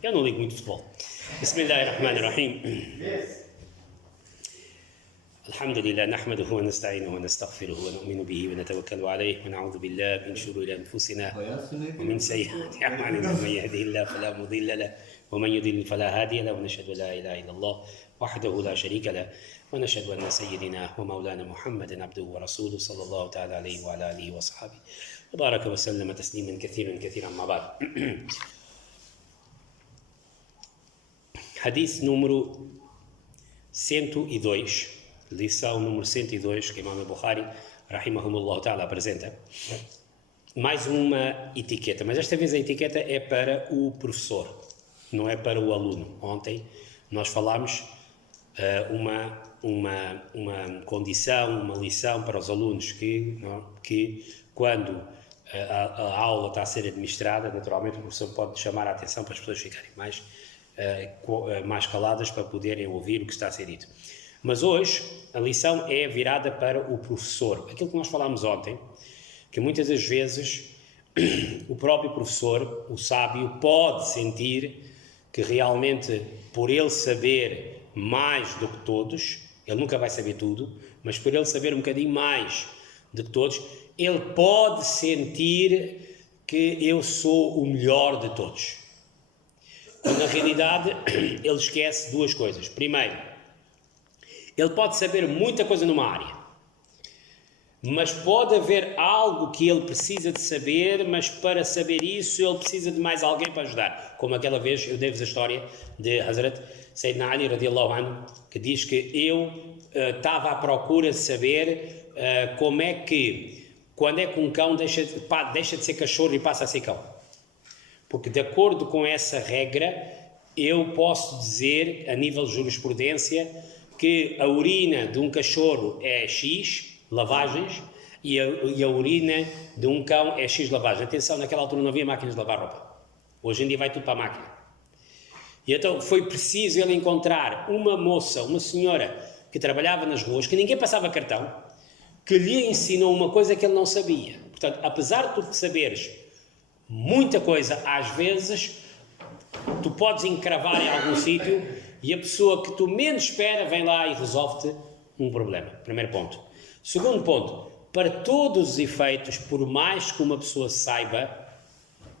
Eu não ligo muito de futebol. Bismillahirrahmanirrahim. الحمد لله نحمده ونستعينه ونستغفره ونؤمن به ونتوكل عليه ونعوذ بالله من شرور أنفسنا ومن سيئات أعمالنا من يهده الله فلا مضل له ومن يضلل فلا هادي له ونشهد لا إله إلا الله وحده لا شريك له ونشهد أن سيدنا ومولانا محمدا عبده ورسوله صلى الله تعالى عليه وعلى آله وصحبه وبارك وسلم تسليما كثيرا أما بعد. Hadith número 102, lição número 102, que Imam Bukhari, rahimahumullah ta'ala, apresenta. Mais uma etiqueta, mas esta vez a etiqueta é para o professor, não é para o aluno. Ontem nós falámos uma condição, uma lição para os alunos que quando a aula está a ser administrada, naturalmente o professor pode chamar a atenção para as pessoas ficarem mais caladas para poderem ouvir o que está a ser dito. Mas hoje a lição é virada para o professor. Aquilo que nós falámos ontem, que muitas das vezes o próprio professor, o sábio, pode sentir que realmente por ele saber mais do que todos, ele nunca vai saber tudo, mas por ele saber um bocadinho mais do que todos, ele pode sentir que eu sou o melhor de todos. Quando na realidade ele esquece duas coisas. Primeiro, ele pode saber muita coisa numa área, mas pode haver algo que ele precisa de saber, mas para saber isso ele precisa de mais alguém para ajudar. Como aquela vez eu dei-vos a história de Hazrat Sayyidina Ali radiallahu anhu, que diz que eu estava à procura de saber como é que, quando é que um cão deixa de ser cachorro e passa a ser cão. Porque de acordo com essa regra, eu posso dizer, a nível de jurisprudência, que a urina de um cachorro é X lavagens e a urina de um cão é X lavagens. Atenção, naquela altura não havia máquinas de lavar roupa. Hoje em dia vai tudo para a máquina. E então foi preciso ele encontrar uma moça, uma senhora que trabalhava nas ruas, que ninguém passava cartão, que lhe ensinou uma coisa que ele não sabia. Portanto, apesar de tu saberes muita coisa, às vezes tu podes encravar em algum sítio e a pessoa que tu menos espera vem lá e resolve-te um problema. Primeiro ponto. Segundo ponto, para todos os efeitos, por mais que uma pessoa saiba,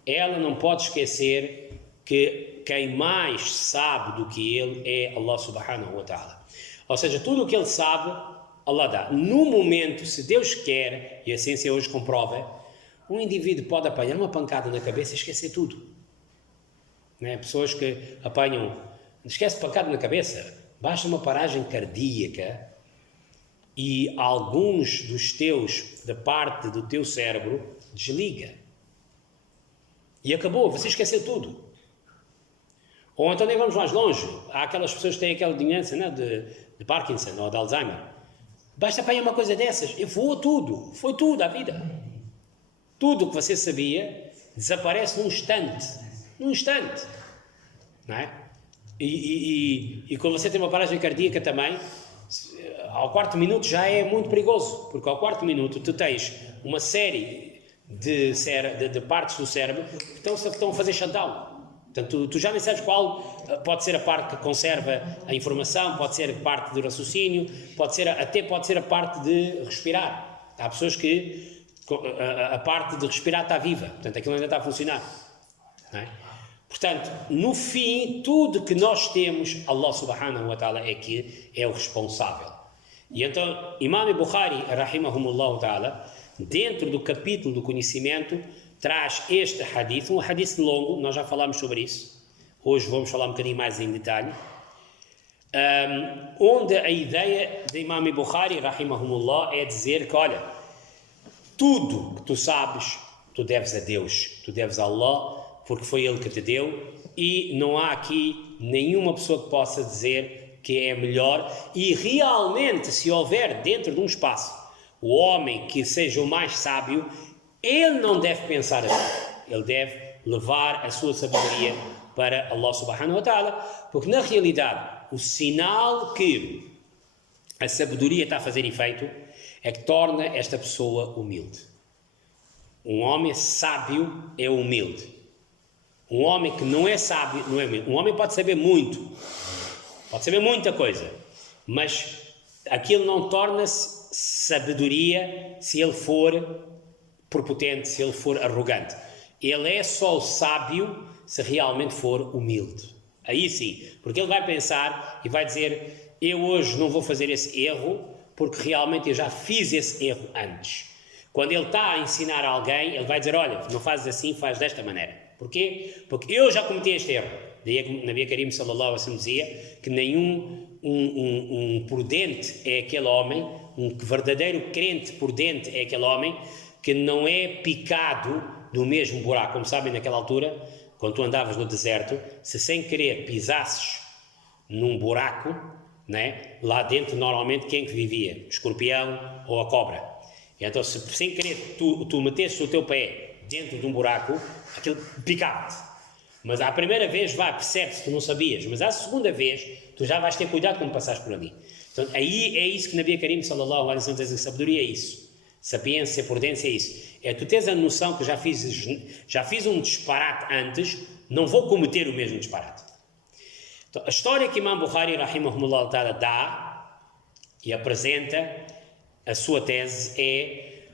ela não pode esquecer que quem mais sabe do que ele é Allah subhanahu wa ta'ala. Ou seja, tudo o que ele sabe, Allah dá. No momento, se Deus quer, e a ciência hoje comprova, um indivíduo pode apanhar uma pancada na cabeça e esquecer tudo. Não é? Pessoas que apanham, esquece pancada na cabeça, basta uma paragem cardíaca e alguns da parte do teu cérebro desliga. E acabou, você esqueceu tudo. Ou então nem vamos mais longe, há aquelas pessoas que têm aquela doença, né, de Parkinson ou de Alzheimer. Basta apanhar uma coisa dessas, foi tudo a vida. Tudo o que você sabia desaparece num instante, não é? E quando você tem uma paragem cardíaca também, ao quarto minuto já é muito perigoso, porque ao quarto minuto tu tens uma série de partes do cérebro que estão a fazer shutdown. Portanto, tu já nem sabes qual pode ser a parte que conserva a informação, pode ser a parte do raciocínio, pode ser a parte de respirar. Há pessoas que a parte de respirar está viva, portanto aquilo ainda está a funcionar, não é? Portanto, no fim, tudo que nós temos, Allah subhanahu wa ta'ala é o responsável. E então, Imam Bukhari, rahimahumullah ta'ala, dentro do capítulo do conhecimento, traz este hadith, um hadith longo, nós já falámos sobre isso, hoje vamos falar um bocadinho mais em detalhe, onde a ideia de Imam Bukhari, rahimahumullah, é dizer que, olha, tudo que tu sabes, tu deves a Deus, tu deves a Allah, porque foi Ele que te deu, e não há aqui nenhuma pessoa que possa dizer que é melhor, e realmente, se houver dentro de um espaço o homem que seja o mais sábio, ele não deve pensar assim, ele deve levar a sua sabedoria para Allah subhanahu wa ta'ala, porque na realidade o sinal que a sabedoria está a fazer efeito é que torna esta pessoa humilde. Um homem sábio é humilde. Um homem que não é sábio, não é humilde. Um homem pode saber muito, pode saber muita coisa, mas aquilo não torna-se sabedoria se ele for prepotente, se ele for arrogante. Ele é só o sábio se realmente for humilde. Aí sim, porque ele vai pensar e vai dizer: eu hoje não vou fazer esse erro porque realmente eu já fiz esse erro antes. Quando ele está a ensinar alguém, ele vai dizer: olha, não fazes assim, faz desta maneira. Porquê? Porque eu já cometi este erro. Daí que Nabi Karim sallallahu alaihi wasallam dizia que nenhum um prudente é aquele homem, um verdadeiro crente prudente é aquele homem que não é picado do mesmo buraco. Como sabem, naquela altura, quando tu andavas no deserto, se sem querer pisasses num buraco, né, lá dentro normalmente quem que vivia? O escorpião ou a cobra. E então, se sem querer tu metesses o teu pé dentro de um buraco, aquilo picava-te. Mas à primeira vez, percebe-se que tu não sabias, mas à segunda vez, tu já vais ter cuidado quando passares por ali. Então, aí é isso que Nabi Karim sallallahu alaihi wasallam diz: a sabedoria é isso. Sapiência, prudência é isso. É tu tens a noção que já fiz um disparate antes, não vou cometer o mesmo disparate. Então, a história que Imam Bukhari rahimahumullah ta'ala dá e apresenta a sua tese é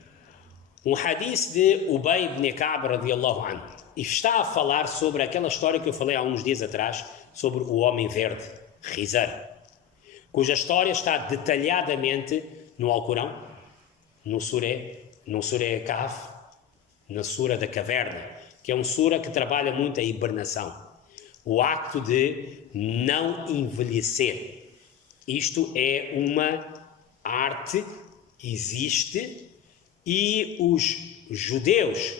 um hadith de Ubay ibn Ka'b radiyallahu anhu. E está a falar sobre aquela história que eu falei há uns dias atrás, sobre o homem verde, Khizar, cuja história está detalhadamente no Alcorão, no Surah Kahf, na Sura da Caverna, que é um Sura que trabalha muito a hibernação, o acto de não envelhecer. Isto é uma arte, existe, e os judeus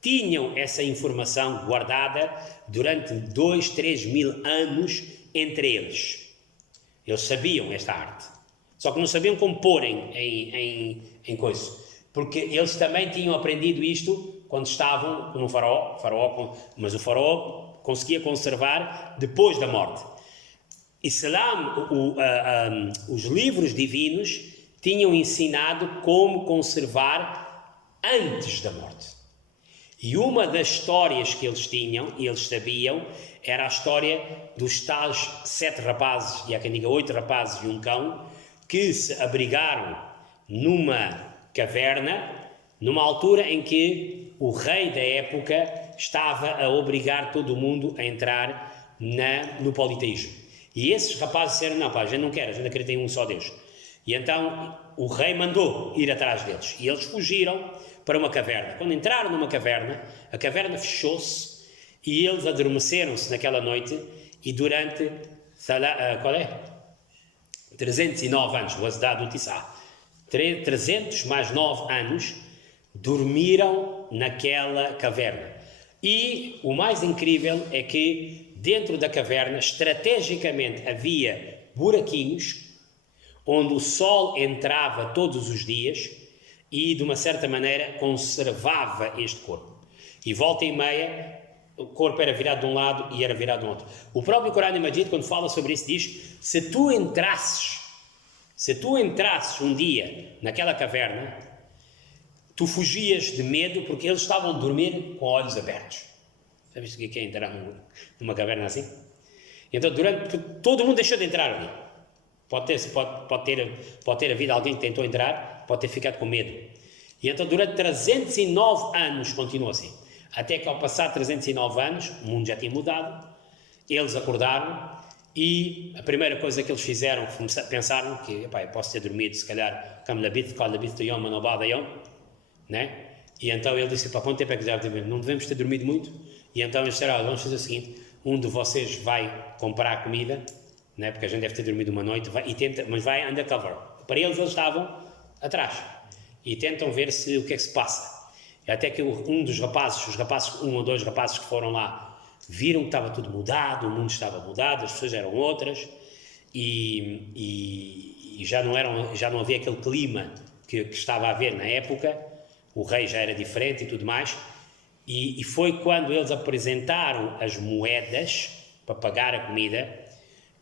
tinham essa informação guardada durante 2-3 mil anos entre eles. Eles sabiam esta arte, só que não sabiam como pôr em coisa, porque eles também tinham aprendido isto quando estavam no faraó, mas o faraó conseguia conservar depois da morte. Os livros divinos tinham ensinado como conservar antes da morte. E uma das histórias que eles tinham, e eles sabiam, era a história dos tais 7 rapazes, e há quem diga 8 rapazes e um cão, que se abrigaram numa caverna, numa altura em que o rei da época estava a obrigar todo o mundo a entrar no politeísmo. E esses rapazes disseram: não, a gente não quer, a gente acredita em um só Deus. E então o rei mandou ir atrás deles, e eles fugiram para uma caverna. Quando entraram numa caverna, a caverna fechou-se e eles adormeceram-se naquela noite, e durante 309 anos, o Azdad Utissá, 300 mais 9 anos, dormiram naquela caverna. E o mais incrível é que dentro da caverna, estrategicamente, havia buraquinhos onde o sol entrava todos os dias e, de uma certa maneira, conservava este corpo. E volta e meia, o corpo era virado de um lado e era virado do outro. O próprio Corão Majid, quando fala sobre isso, diz: se tu entrasses um dia naquela caverna, tu fugias de medo, porque eles estavam a dormir com olhos abertos. Sabes o que é entrar numa caverna assim? Então, todo mundo deixou de entrar ali. Pode ter havido alguém que tentou entrar, pode ter ficado com medo. E então, durante 309 anos, continuou assim. Até que, ao passar 309 anos, o mundo já tinha mudado, eles acordaram, e a primeira coisa que eles fizeram, pensaram que, eu posso ter dormido, se calhar, né? E então ele disse: quanto tempo é que já devemos? Não devemos ter dormido muito? E então eles disseram: vamos fazer o seguinte, um de vocês vai comprar comida, né? Porque a gente deve ter dormido uma noite, mas vai undercover. Para eles estavam atrás, e tentam ver o que é que se passa. Até que um dos rapazes, um ou dois rapazes que foram lá, viram que estava tudo mudado, o mundo estava mudado, as pessoas eram outras, e já não havia aquele clima que estava a haver na época. O rei já era diferente e tudo mais, e foi quando eles apresentaram as moedas para pagar a comida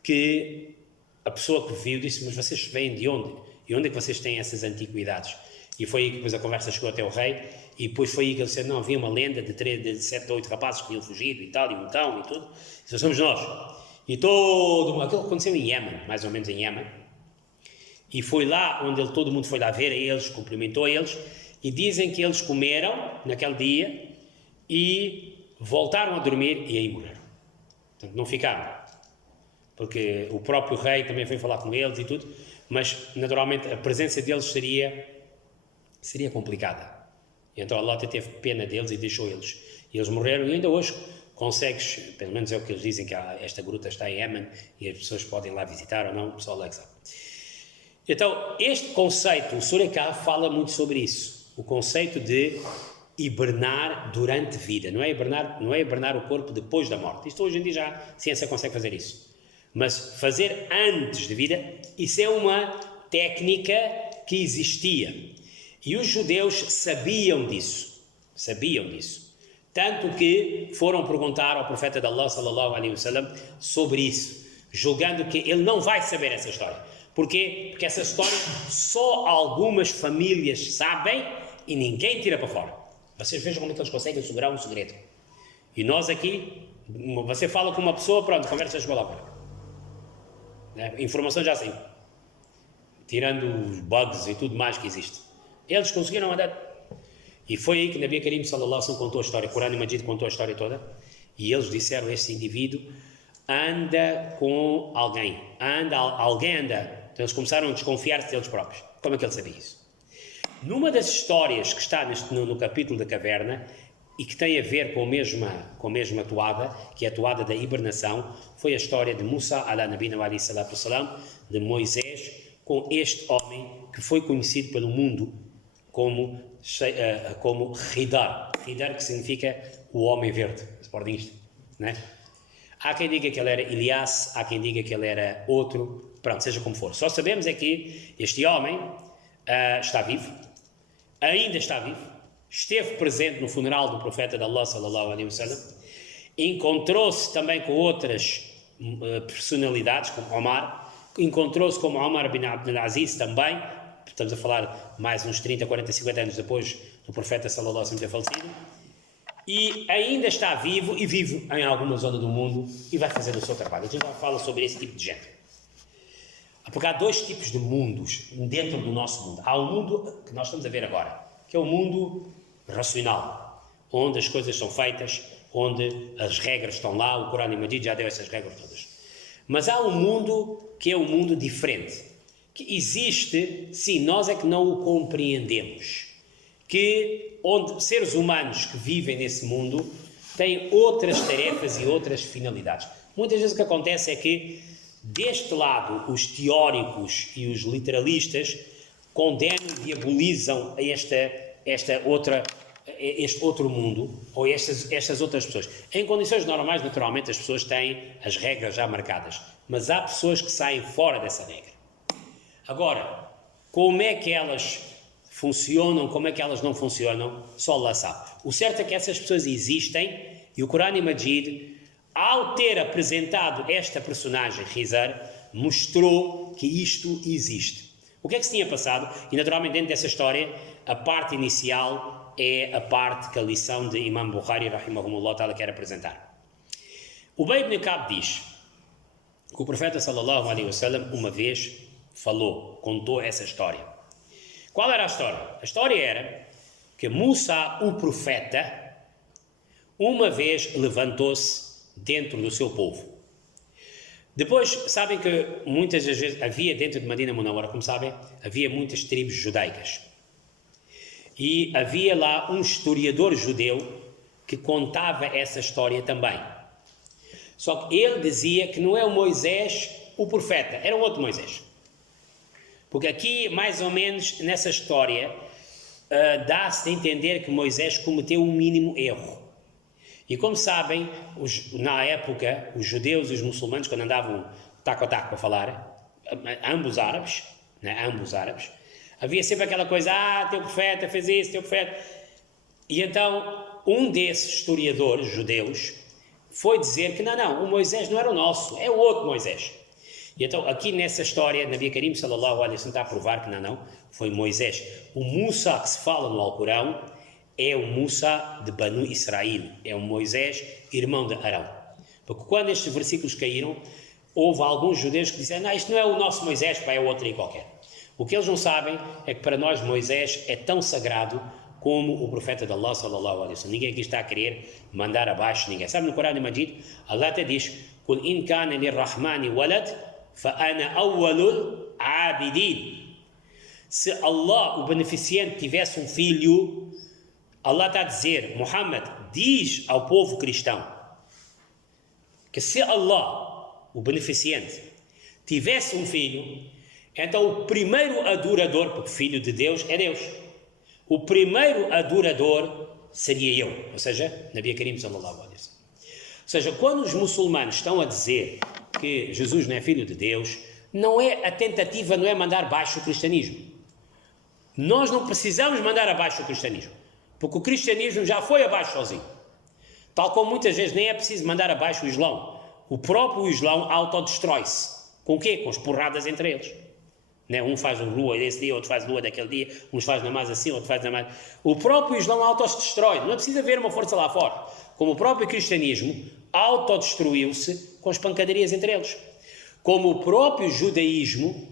que a pessoa que viu disse: mas vocês vêm de onde? E onde é que vocês têm essas antiguidades? E foi aí que depois a conversa chegou até o rei, e depois foi aí que ele disse, não, havia uma lenda de 7 ou 8 rapazes que tinham fugido e tal, e um cão e tudo, e somos nós. E todo mundo, aquilo aconteceu em Iémen, mais ou menos em Iémen, e foi lá onde todo mundo foi lá ver a eles, cumprimentou a eles, e dizem que eles comeram naquele dia e voltaram a dormir e aí morreram. Portanto, não ficaram. Porque o próprio rei também foi falar com eles e tudo, mas naturalmente a presença deles seria complicada. E então Allah teve pena deles e deixou eles. E eles morreram e ainda hoje consegues, pelo menos é o que eles dizem, que esta gruta está em Iémen e as pessoas podem lá visitar ou não, o pessoal lá que sabe. Então, este conceito, o Surah Kahf fala muito sobre isso. O conceito de hibernar durante a vida. Não é hibernar o corpo depois da morte. Isto hoje em dia já a ciência consegue fazer isso. Mas fazer antes de vida, isso é uma técnica que existia. E os judeus sabiam disso. Tanto que foram perguntar ao profeta de Allah, sallallahu alaihi wasallam, sobre isso, julgando que ele não vai saber essa história. Porquê? Porque essa história só algumas famílias sabem e ninguém tira para fora. Vocês vejam como é que eles conseguem segurar um segredo. E nós aqui, você fala com uma pessoa, pronto, conversa chegou lá fora. Informação já saiu. Tirando os bugs e tudo mais que existe. Eles conseguiram andar. E foi aí que Nabi Karim sallallahu alaihi wasallam contou a história. O Corão Majid contou a história toda. E eles disseram, este indivíduo anda com alguém. Alguém anda. Então eles começaram a desconfiar-se deles próprios. Como é que ele sabia isso? Numa das histórias que está no capítulo da caverna e que tem a ver com a mesma toada, que é a toada da hibernação, foi a história de Musa ala nabina wa alayhi salatu wassalam, de Moisés, com este homem que foi conhecido pelo mundo como Khidr, que significa o homem verde, sportingista, né? Há quem diga que ele era Elias, há quem diga que ele era outro, pronto, seja como for. Só sabemos é que este homem está vivo, ainda está vivo, esteve presente no funeral do profeta de Allah, sallallahu alaihi wasallam, encontrou-se também com outras personalidades, como Omar, encontrou-se com Omar bin Abdelaziz também, estamos a falar mais uns 30, 40, 50 anos depois do profeta sallallahu alaihi wasallam ter falecido, e ainda está vivo e vive em alguma zona do mundo e vai fazer o seu trabalho. A gente já fala sobre esse tipo de gente. Porque há dois tipos de mundos dentro do nosso mundo. Há o mundo que nós estamos a ver agora, que é o mundo racional, onde as coisas são feitas, onde as regras estão lá, o Corão Majid já deu essas regras todas. Mas há um mundo que é um mundo diferente, que existe, sim, nós é que não o compreendemos, onde seres humanos que vivem nesse mundo têm outras tarefas e outras finalidades. Muitas vezes o que acontece é que deste lado os teóricos e os literalistas condenam e diabolizam este outro mundo, ou estas outras pessoas. Em condições normais, naturalmente, as pessoas têm as regras já marcadas, mas há pessoas que saem fora dessa regra. Agora, como é que elas funcionam, como é que elas não funcionam, só Allah sabe. O certo é que essas pessoas existem, e o Corão Majid, ao ter apresentado esta personagem, Khidr, mostrou que isto existe. O que é que se tinha passado? E naturalmente dentro dessa história, a parte inicial é a parte que a lição de Imam Bukhari, rahimahumullah ta'ala, quer apresentar. O Ubay ibn Ka'b diz que o profeta sallallahu alaihi wasallam uma vez contou essa história. Qual era a história? A história era que Musa, o profeta, uma vez levantou-se dentro do seu povo. Depois, sabem que muitas das vezes havia dentro de Medina Munawwara, como sabem, havia muitas tribos judaicas. E havia lá um historiador judeu que contava essa história também. Só que ele dizia que não é o Moisés o profeta, era um outro Moisés. Porque aqui, mais ou menos, nessa história, dá-se a entender que Moisés cometeu um mínimo erro. E como sabem, na época, os judeus e os muçulmanos, quando andavam taco a taco para falar, ambos árabes, havia sempre aquela coisa, teu profeta fez isso, teu profeta. E então, um desses historiadores judeus foi dizer que não, o Moisés não era o nosso, é o outro Moisés. E então, aqui nessa história, Nabi Karim sallallahu alaihi wasallam está a provar que não, foi Moisés. O Musa que se fala no Alcorão é o Musa de Banu Israel, é o Moisés, irmão de Arão. Porque quando estes versículos caíram, houve alguns judeus que disseram, não, isto não é o nosso Moisés, pá, é outro aí qualquer. O que eles não sabem é que para nós Moisés é tão sagrado como o profeta de Allah, sallallahu alaihi wasallam. Ninguém aqui está a querer mandar abaixo ninguém. Sabe, no Corão Majid, Allah até diz, قُلْ إِنْ كَانَ لِلرَّحْمَنِ وَلَدْ فَأَنَا أَوَّلُ الْعَابِدِينَ. Se Allah, o beneficente, tivesse um filho, Allah está a dizer, Muhammad, diz ao povo cristão, que se Allah, o beneficente, tivesse um filho, então o primeiro adorador, porque filho de Deus é Deus, o primeiro adorador seria eu, ou seja, Nabi Karim sallallahu alaihi wasallam. Ou seja, quando os muçulmanos estão a dizer que Jesus não é filho de Deus, não é a tentativa, não é mandar baixo o cristianismo. Nós não precisamos mandar abaixo o cristianismo, porque o cristianismo já foi abaixo sozinho. Tal como muitas vezes nem é preciso mandar abaixo o Islão. O próprio Islão autodestrói-se. Com o quê? Com as porradas entre eles. Né? Um faz lua desse dia, outro faz lua daquele dia, uns faz namaz assim, outro faz namaz... O próprio Islão autodestrói. Não é preciso haver uma força lá fora. Como o próprio cristianismo autodestruiu-se com as pancadarias entre eles. Como o próprio judaísmo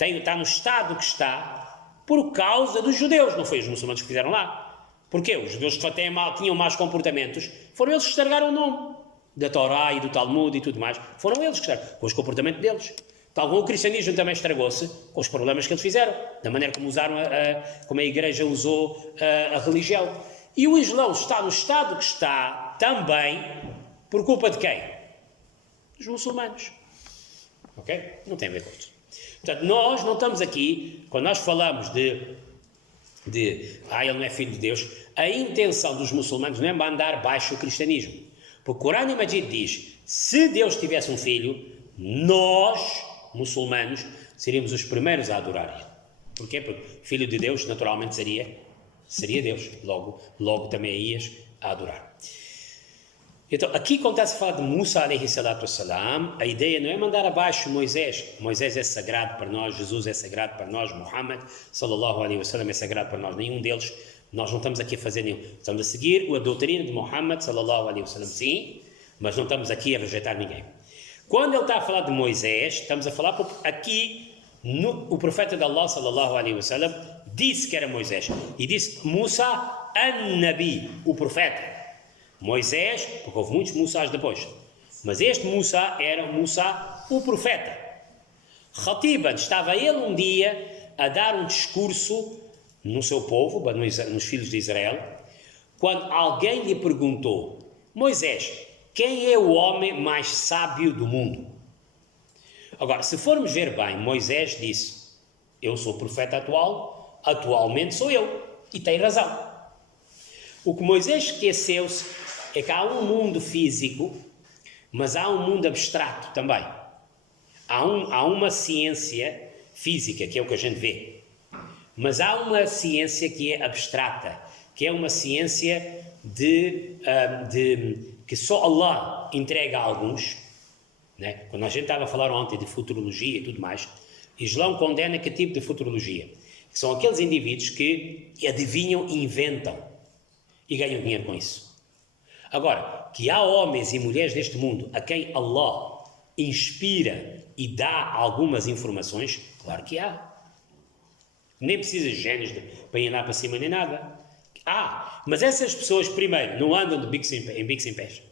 está no estado que está por causa dos judeus, não foi os muçulmanos que fizeram lá. Porquê? Os judeus que tinham maus comportamentos, foram eles que estragaram o nome da Torá e do Talmud e tudo mais, foram eles que estragaram, com os comportamentos deles. Tal como o cristianismo também estragou-se com os problemas que eles fizeram, da maneira como usaram, como a igreja usou a religião. E o Islão está no estado que está também por culpa de quem? Dos muçulmanos. Ok? Não tem a ver com isso. Portanto, nós não estamos aqui, quando nós falamos de ele não é filho de Deus, a intenção dos muçulmanos não é mandar baixo o cristianismo. Porque o Corão Majid diz, se Deus tivesse um filho, nós, muçulmanos, seríamos os primeiros a adorar ele. Porquê? Porque filho de Deus, naturalmente, seria Deus. Logo também ias a adorar. Então, aqui quando está-se a falar de Musa, alaihi salatu wassalam, a ideia não é mandar abaixo Moisés. Moisés é sagrado para nós, Jesus é sagrado para nós, Muhammad, sallallahu alaihi wasallam, é sagrado para nós. Nenhum deles, nós não estamos aqui a fazer nenhum. Estamos a seguir a doutrina de Muhammad, sallallahu alaihi wasallam, sim, mas não estamos aqui a rejeitar ninguém. Quando ele está a falar de Moisés, estamos a falar porque aqui o profeta de Allah, sallallahu alaihi wasallam, disse que era Moisés. E disse Musa an-Nabi, o profeta. Moisés, porque houve muitos Musás depois, mas este Musa era Musa, o profeta. Khatiban, estava ele um dia a dar um discurso no seu povo, nos filhos de Israel, quando alguém lhe perguntou, Moisés, quem é o homem mais sábio do mundo? Agora, se formos ver bem, Moisés disse, eu sou o profeta atualmente sou eu, e tem razão. O que Moisés esqueceu-se é que há um mundo físico, mas há um mundo abstrato também. Há uma ciência física, que é o que a gente vê, mas há uma ciência que é abstrata, que é uma ciência que só Allah entrega a alguns, né? Quando a gente estava a falar ontem de futurologia e tudo mais, Islão condena que tipo de futurologia? Que são aqueles indivíduos que adivinham e inventam e ganham dinheiro com isso. Agora, que há homens e mulheres neste mundo a quem Allah inspira e dá algumas informações, claro que há. Nem precisa de génios para ir lá para cima nem nada. Mas essas pessoas, primeiro, não andam em bicos em pés.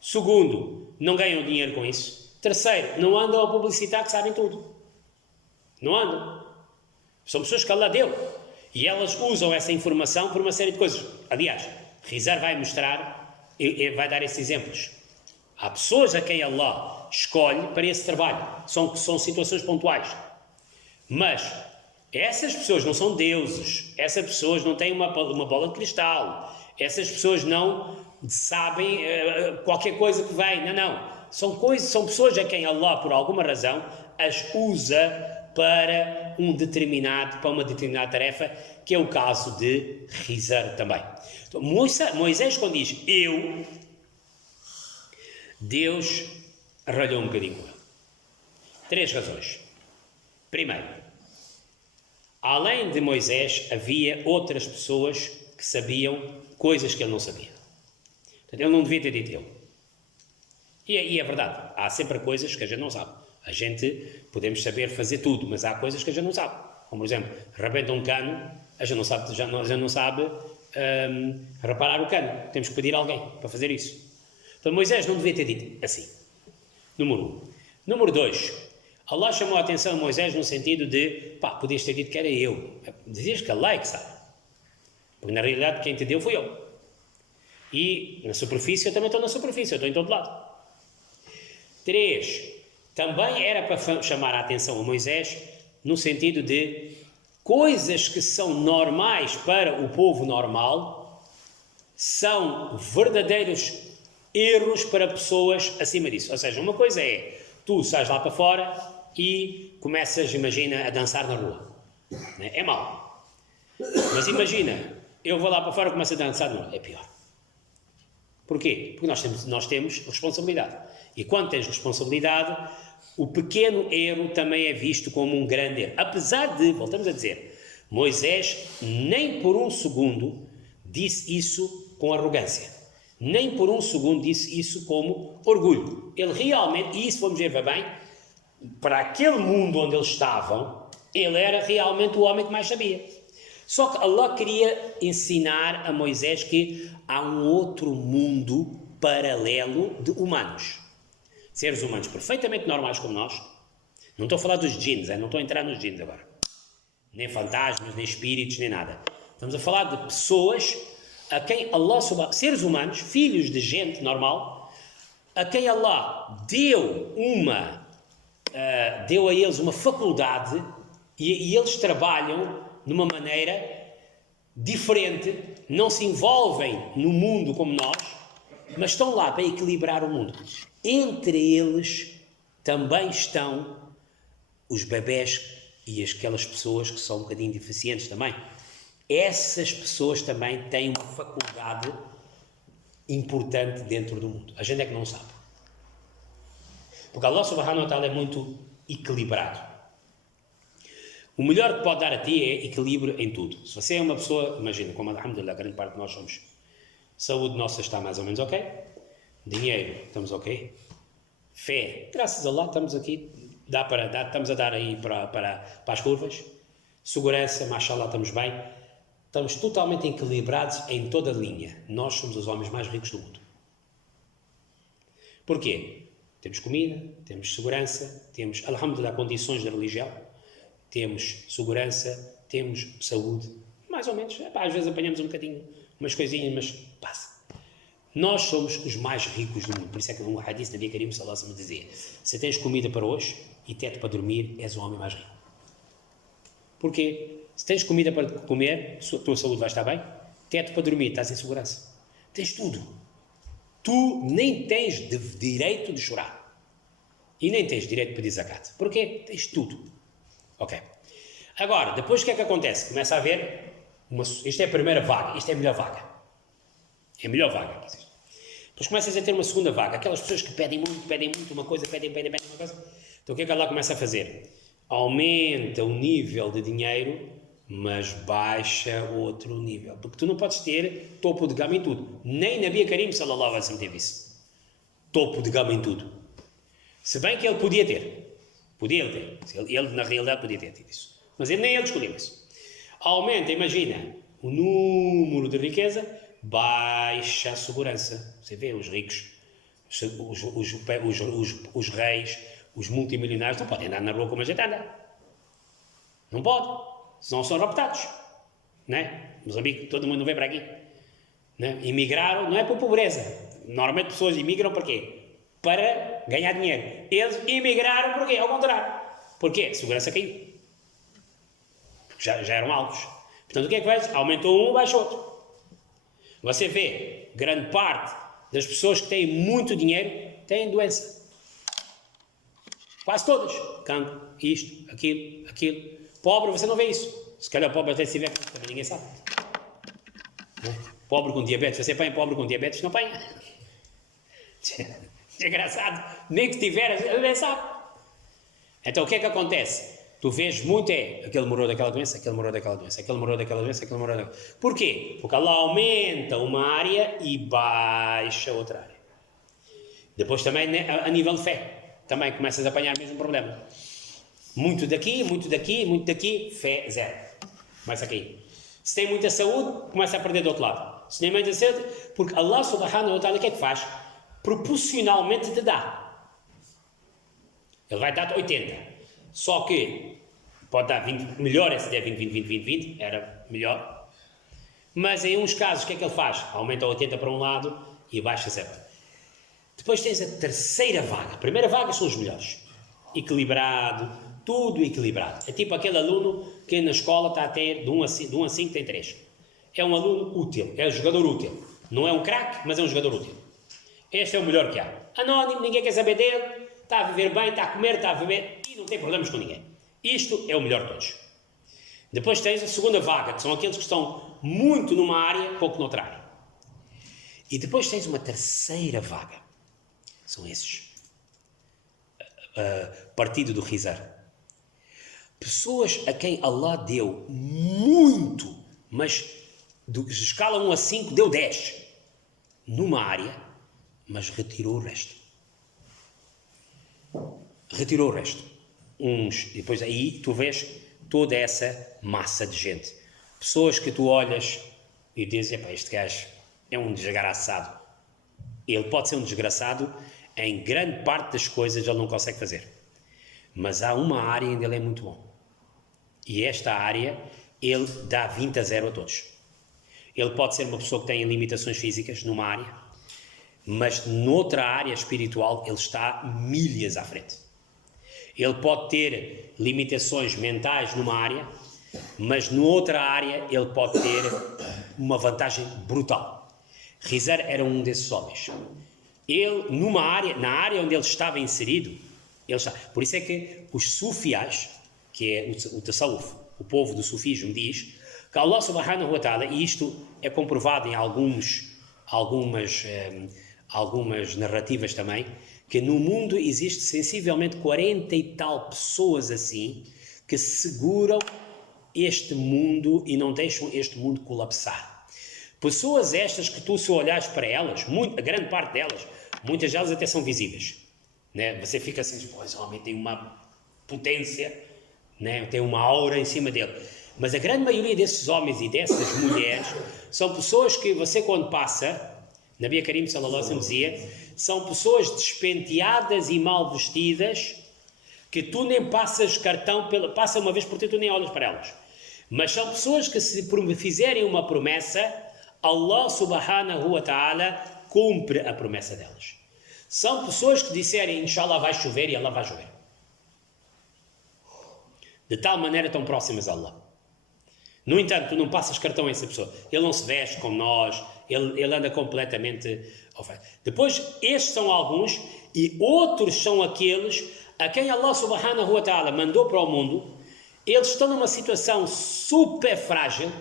Segundo, não ganham dinheiro com isso. Terceiro, não andam a publicitar que sabem tudo. Não andam. São pessoas que Allah deu. E elas usam essa informação por uma série de coisas. Aliás, Rizar vai mostrar, vai dar esses exemplos. Há pessoas a quem Allah escolhe para esse trabalho. São situações pontuais. Mas essas pessoas não são deuses. Essas pessoas não têm uma bola de cristal. Essas pessoas não sabem qualquer coisa que vem. Não. São pessoas a quem Allah, por alguma razão, as usa para uma determinada tarefa, que é o caso de Rizar também. Então, Moisés, quando diz eu, Deus ralhou um bocadinho com ele. 3 razões. Primeiro, Além de Moisés, havia outras pessoas que sabiam coisas que ele não sabia. Portanto, ele não devia ter dito ele. E é verdade, há sempre coisas que a gente não sabe. A gente, podemos saber fazer tudo, mas há coisas que a gente não sabe. Como, por exemplo, rebenta um cano, a gente não sabe reparar o cano. Temos que pedir a alguém para fazer isso. Então, Moisés não devia ter dito assim. Número 1. Número 2. Allah chamou a atenção a Moisés no sentido de, podias ter dito que era eu. Dizias que Allah é que sabe. Porque, na realidade, quem te deu foi eu. E, na superfície, eu também estou na superfície, eu estou em todo lado. 3. Também era para chamar a atenção a Moisés no sentido de coisas que são normais para o povo normal são verdadeiros erros para pessoas acima disso. Ou seja, uma coisa é, tu sais lá para fora e começas, imagina, a dançar na rua. É mau. Mas imagina, eu vou lá para fora e começo a dançar na rua. É pior. Porquê? Porque nós temos responsabilidade. E quando tens responsabilidade, o pequeno erro também é visto como um grande erro. Apesar de, voltamos a dizer, Moisés nem por um segundo disse isso com arrogância. Nem por um segundo disse isso como orgulho. Ele realmente, e isso vamos ver bem, para aquele mundo onde eles estavam, ele era realmente o homem que mais sabia. Só que Allah queria ensinar a Moisés que há um outro mundo paralelo de humanos. Seres humanos perfeitamente normais como nós. Não estou a falar dos djinns, não estou a entrar nos djinns agora. Nem fantasmas, nem espíritos, nem nada. Estamos a falar de pessoas a quem Allah, seres humanos, filhos de gente normal, a quem Allah deu a eles uma faculdade e eles trabalham numa maneira diferente, não se envolvem no mundo como nós, mas estão lá para equilibrar o mundo. Entre eles também estão os bebés e aquelas pessoas que são um bocadinho deficientes também. Essas pessoas também têm uma faculdade importante dentro do mundo. A gente é que não sabe. Porque Allah subhanahu wa ta'ala é muito equilibrado. O melhor que pode dar a ti é equilíbrio em tudo. Se você é uma pessoa, imagina, como alhamdulillah, grande parte de nós somos, saúde nossa está mais ou menos ok, dinheiro, estamos ok, fé, graças a Allah, estamos aqui, estamos a dar aí para as curvas, segurança, mashallah, estamos bem, estamos totalmente equilibrados em toda a linha. Nós somos os homens mais ricos do mundo. Porquê? Temos comida, temos segurança, temos, alhamdulillah, condições da religião, temos segurança, temos saúde, mais ou menos. Às vezes apanhamos um bocadinho, umas coisinhas, mas passa. Nós somos os mais ricos do mundo. Por isso é que um hadith da Nabi Karim sallallahu alaihi wasallam dizia: se tens comida para hoje e teto para dormir, és o homem mais rico. Porquê? Se tens comida para comer, a tua saúde vai estar bem, teto para dormir, estás em segurança. Tens tudo. Tu nem tens direito de chorar. E nem tens direito de pedir zakat. Porquê? Tens tudo. Ok. Agora, depois o que é que acontece? Começa a haver, isto é a primeira vaga, isto é a melhor vaga. É a melhor vaga que existe. Depois começas a ter uma segunda vaga, aquelas pessoas que pedem muito uma coisa, pedem uma coisa. Então o que é que Allah começa a fazer? Aumenta o nível de dinheiro, mas baixa outro nível. Porque tu não podes ter topo de gama em tudo. Nem Nabi Karim sallallahu alaihi wasallam teve isso. Topo de gama em tudo. Se bem que ele podia ter. Podia ter. Ele na realidade podia ter tido isso. Mas nem ele escolheu isso. Aumenta, imagina, o número de riqueza, baixa a segurança. Você vê os ricos, os reis, os multimilionários, não podem andar na rua como a gente anda. Não pode. Senão são raptados. Né? Moçambique, todo mundo vem para aqui. Né? Imigraram, não é por pobreza. Normalmente pessoas imigram para quê? Para ganhar dinheiro. Eles imigraram por quê? Ao contrário. Porquê? A segurança caiu. Porque já eram altos. Portanto, o que é que faz? Aumentou um, baixou outro. Você vê, grande parte das pessoas que têm muito dinheiro têm doença. Quase todas. Cancro, isto, aquilo. Pobre, você não vê isso. Se calhar pobre até se tiver cancro, também ninguém sabe. Pobre com diabetes, você apanha pobre com diabetes, não apanha. É engraçado. Nem que tiver, ele nem sabe. Então o que é que acontece? tu vês muito aquele morreu daquela doença, aquele morreu daquela doença, aquele morreu daquela doença, aquele morreu daquela doença. Porquê? Porque Allah aumenta uma área e baixa outra área. Depois também, né, a nível de fé, também começas a apanhar o mesmo problema. Muito daqui, muito daqui, muito daqui, fé zero. Começa a cair. Se tem muita saúde, começa a perder do outro lado. Se tem muita saúde, porque Allah subhanahu wa ta'ala o que é que faz? Proporcionalmente te dá. Ele vai dar-te 80. Só que pode dar 20, melhor é se der 20, era melhor. Mas em uns casos, o que é que ele faz? Aumenta 80 para um lado e baixa 0. Depois tens a terceira vaga. A primeira vaga são os melhores. Equilibrado, tudo equilibrado. É tipo aquele aluno que na escola está a ter de 1 a 5 tem 3. É um aluno útil, é um jogador útil. Não é um craque, mas é um jogador útil. Este é o melhor que há. Anónimo, ninguém quer saber dele, está a viver bem, está a comer, está a beber e não tem problemas com ninguém. Isto é o melhor de todos. Depois tens a segunda vaga, que são aqueles que estão muito numa área, pouco noutra área. E depois tens uma terceira vaga. São esses. Partido do Rizar. Pessoas a quem Allah deu muito, mas de escala 1 a 5 deu 10 numa área, mas retirou o resto. Retirou o resto. E depois aí tu vês toda essa massa de gente. Pessoas que tu olhas e dizes, epá, este gajo é um desgraçado. Ele pode ser um desgraçado, em grande parte das coisas ele não consegue fazer. Mas há uma área onde ele é muito bom. E esta área, ele dá 20 a 0 a todos. Ele pode ser uma pessoa que tem limitações físicas numa área, mas noutra área espiritual ele está milhas à frente. Ele pode ter limitações mentais numa área, mas noutra área ele pode ter uma vantagem brutal. Rizar era um desses homens. Ele, na área onde ele estava inserido, por isso é que os sufiais, que é o tasawuf, o povo do sufismo, diz que Allah subhanahu wa ta'ala, e isto é comprovado em algumas narrativas também, que no mundo existe sensivelmente 40 e tal pessoas assim, que seguram este mundo e não deixam este mundo colapsar. Pessoas estas que tu, se olhares para elas, a grande parte delas, muitas delas até são visíveis. Né? Você fica assim, pô, esse homem tem uma potência, né? Tem uma aura em cima dele. Mas a grande maioria desses homens e dessas mulheres são pessoas que você, quando passa, Nabi Karim sallallahu alaihi wasallam dizia, são pessoas despenteadas e mal vestidas, que tu nem passas cartão, passa uma vez por ti, tu nem olhas para elas. Mas são pessoas que, se fizerem uma promessa, Allah subhanahu wa ta'ala cumpre a promessa delas. São pessoas que disserem, inshallah vai chover, e Allah vai chover. De tal maneira tão próximas a Allah. No entanto, tu não passas cartão a essa pessoa. Ele não se veste como nós, ele anda completamente... Depois, estes são alguns, e outros são aqueles a quem Allah subhanahu wa ta'ala mandou para o mundo. Eles estão numa situação super frágil,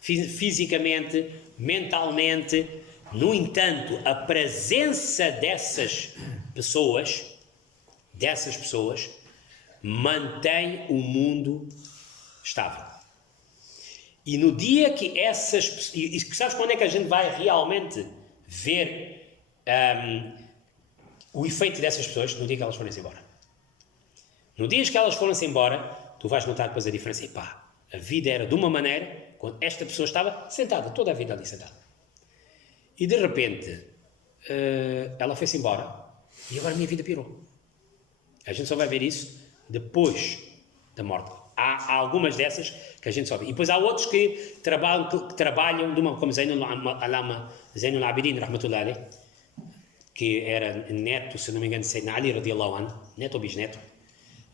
fisicamente, mentalmente. No entanto, a presença dessas pessoas mantém o mundo estável. E no dia que essas... E sabes quando é que a gente vai realmente ver o efeito dessas pessoas? No dia que elas forem-se embora. No dia que elas forem-se embora, tu vais notar depois a diferença. E pá, a vida era de uma maneira, quando esta pessoa estava sentada, toda a vida ali sentada. E de repente, ela foi-se embora. E agora a minha vida piorou. A gente só vai ver isso depois da morte. Há algumas dessas que a gente só vê. E depois há outros que trabalham como Zainul Abidin, rahmatullah alayh, que era neto, se não me engano, de Sayyidina Ali, radiallahu anhu, neto ou bisneto,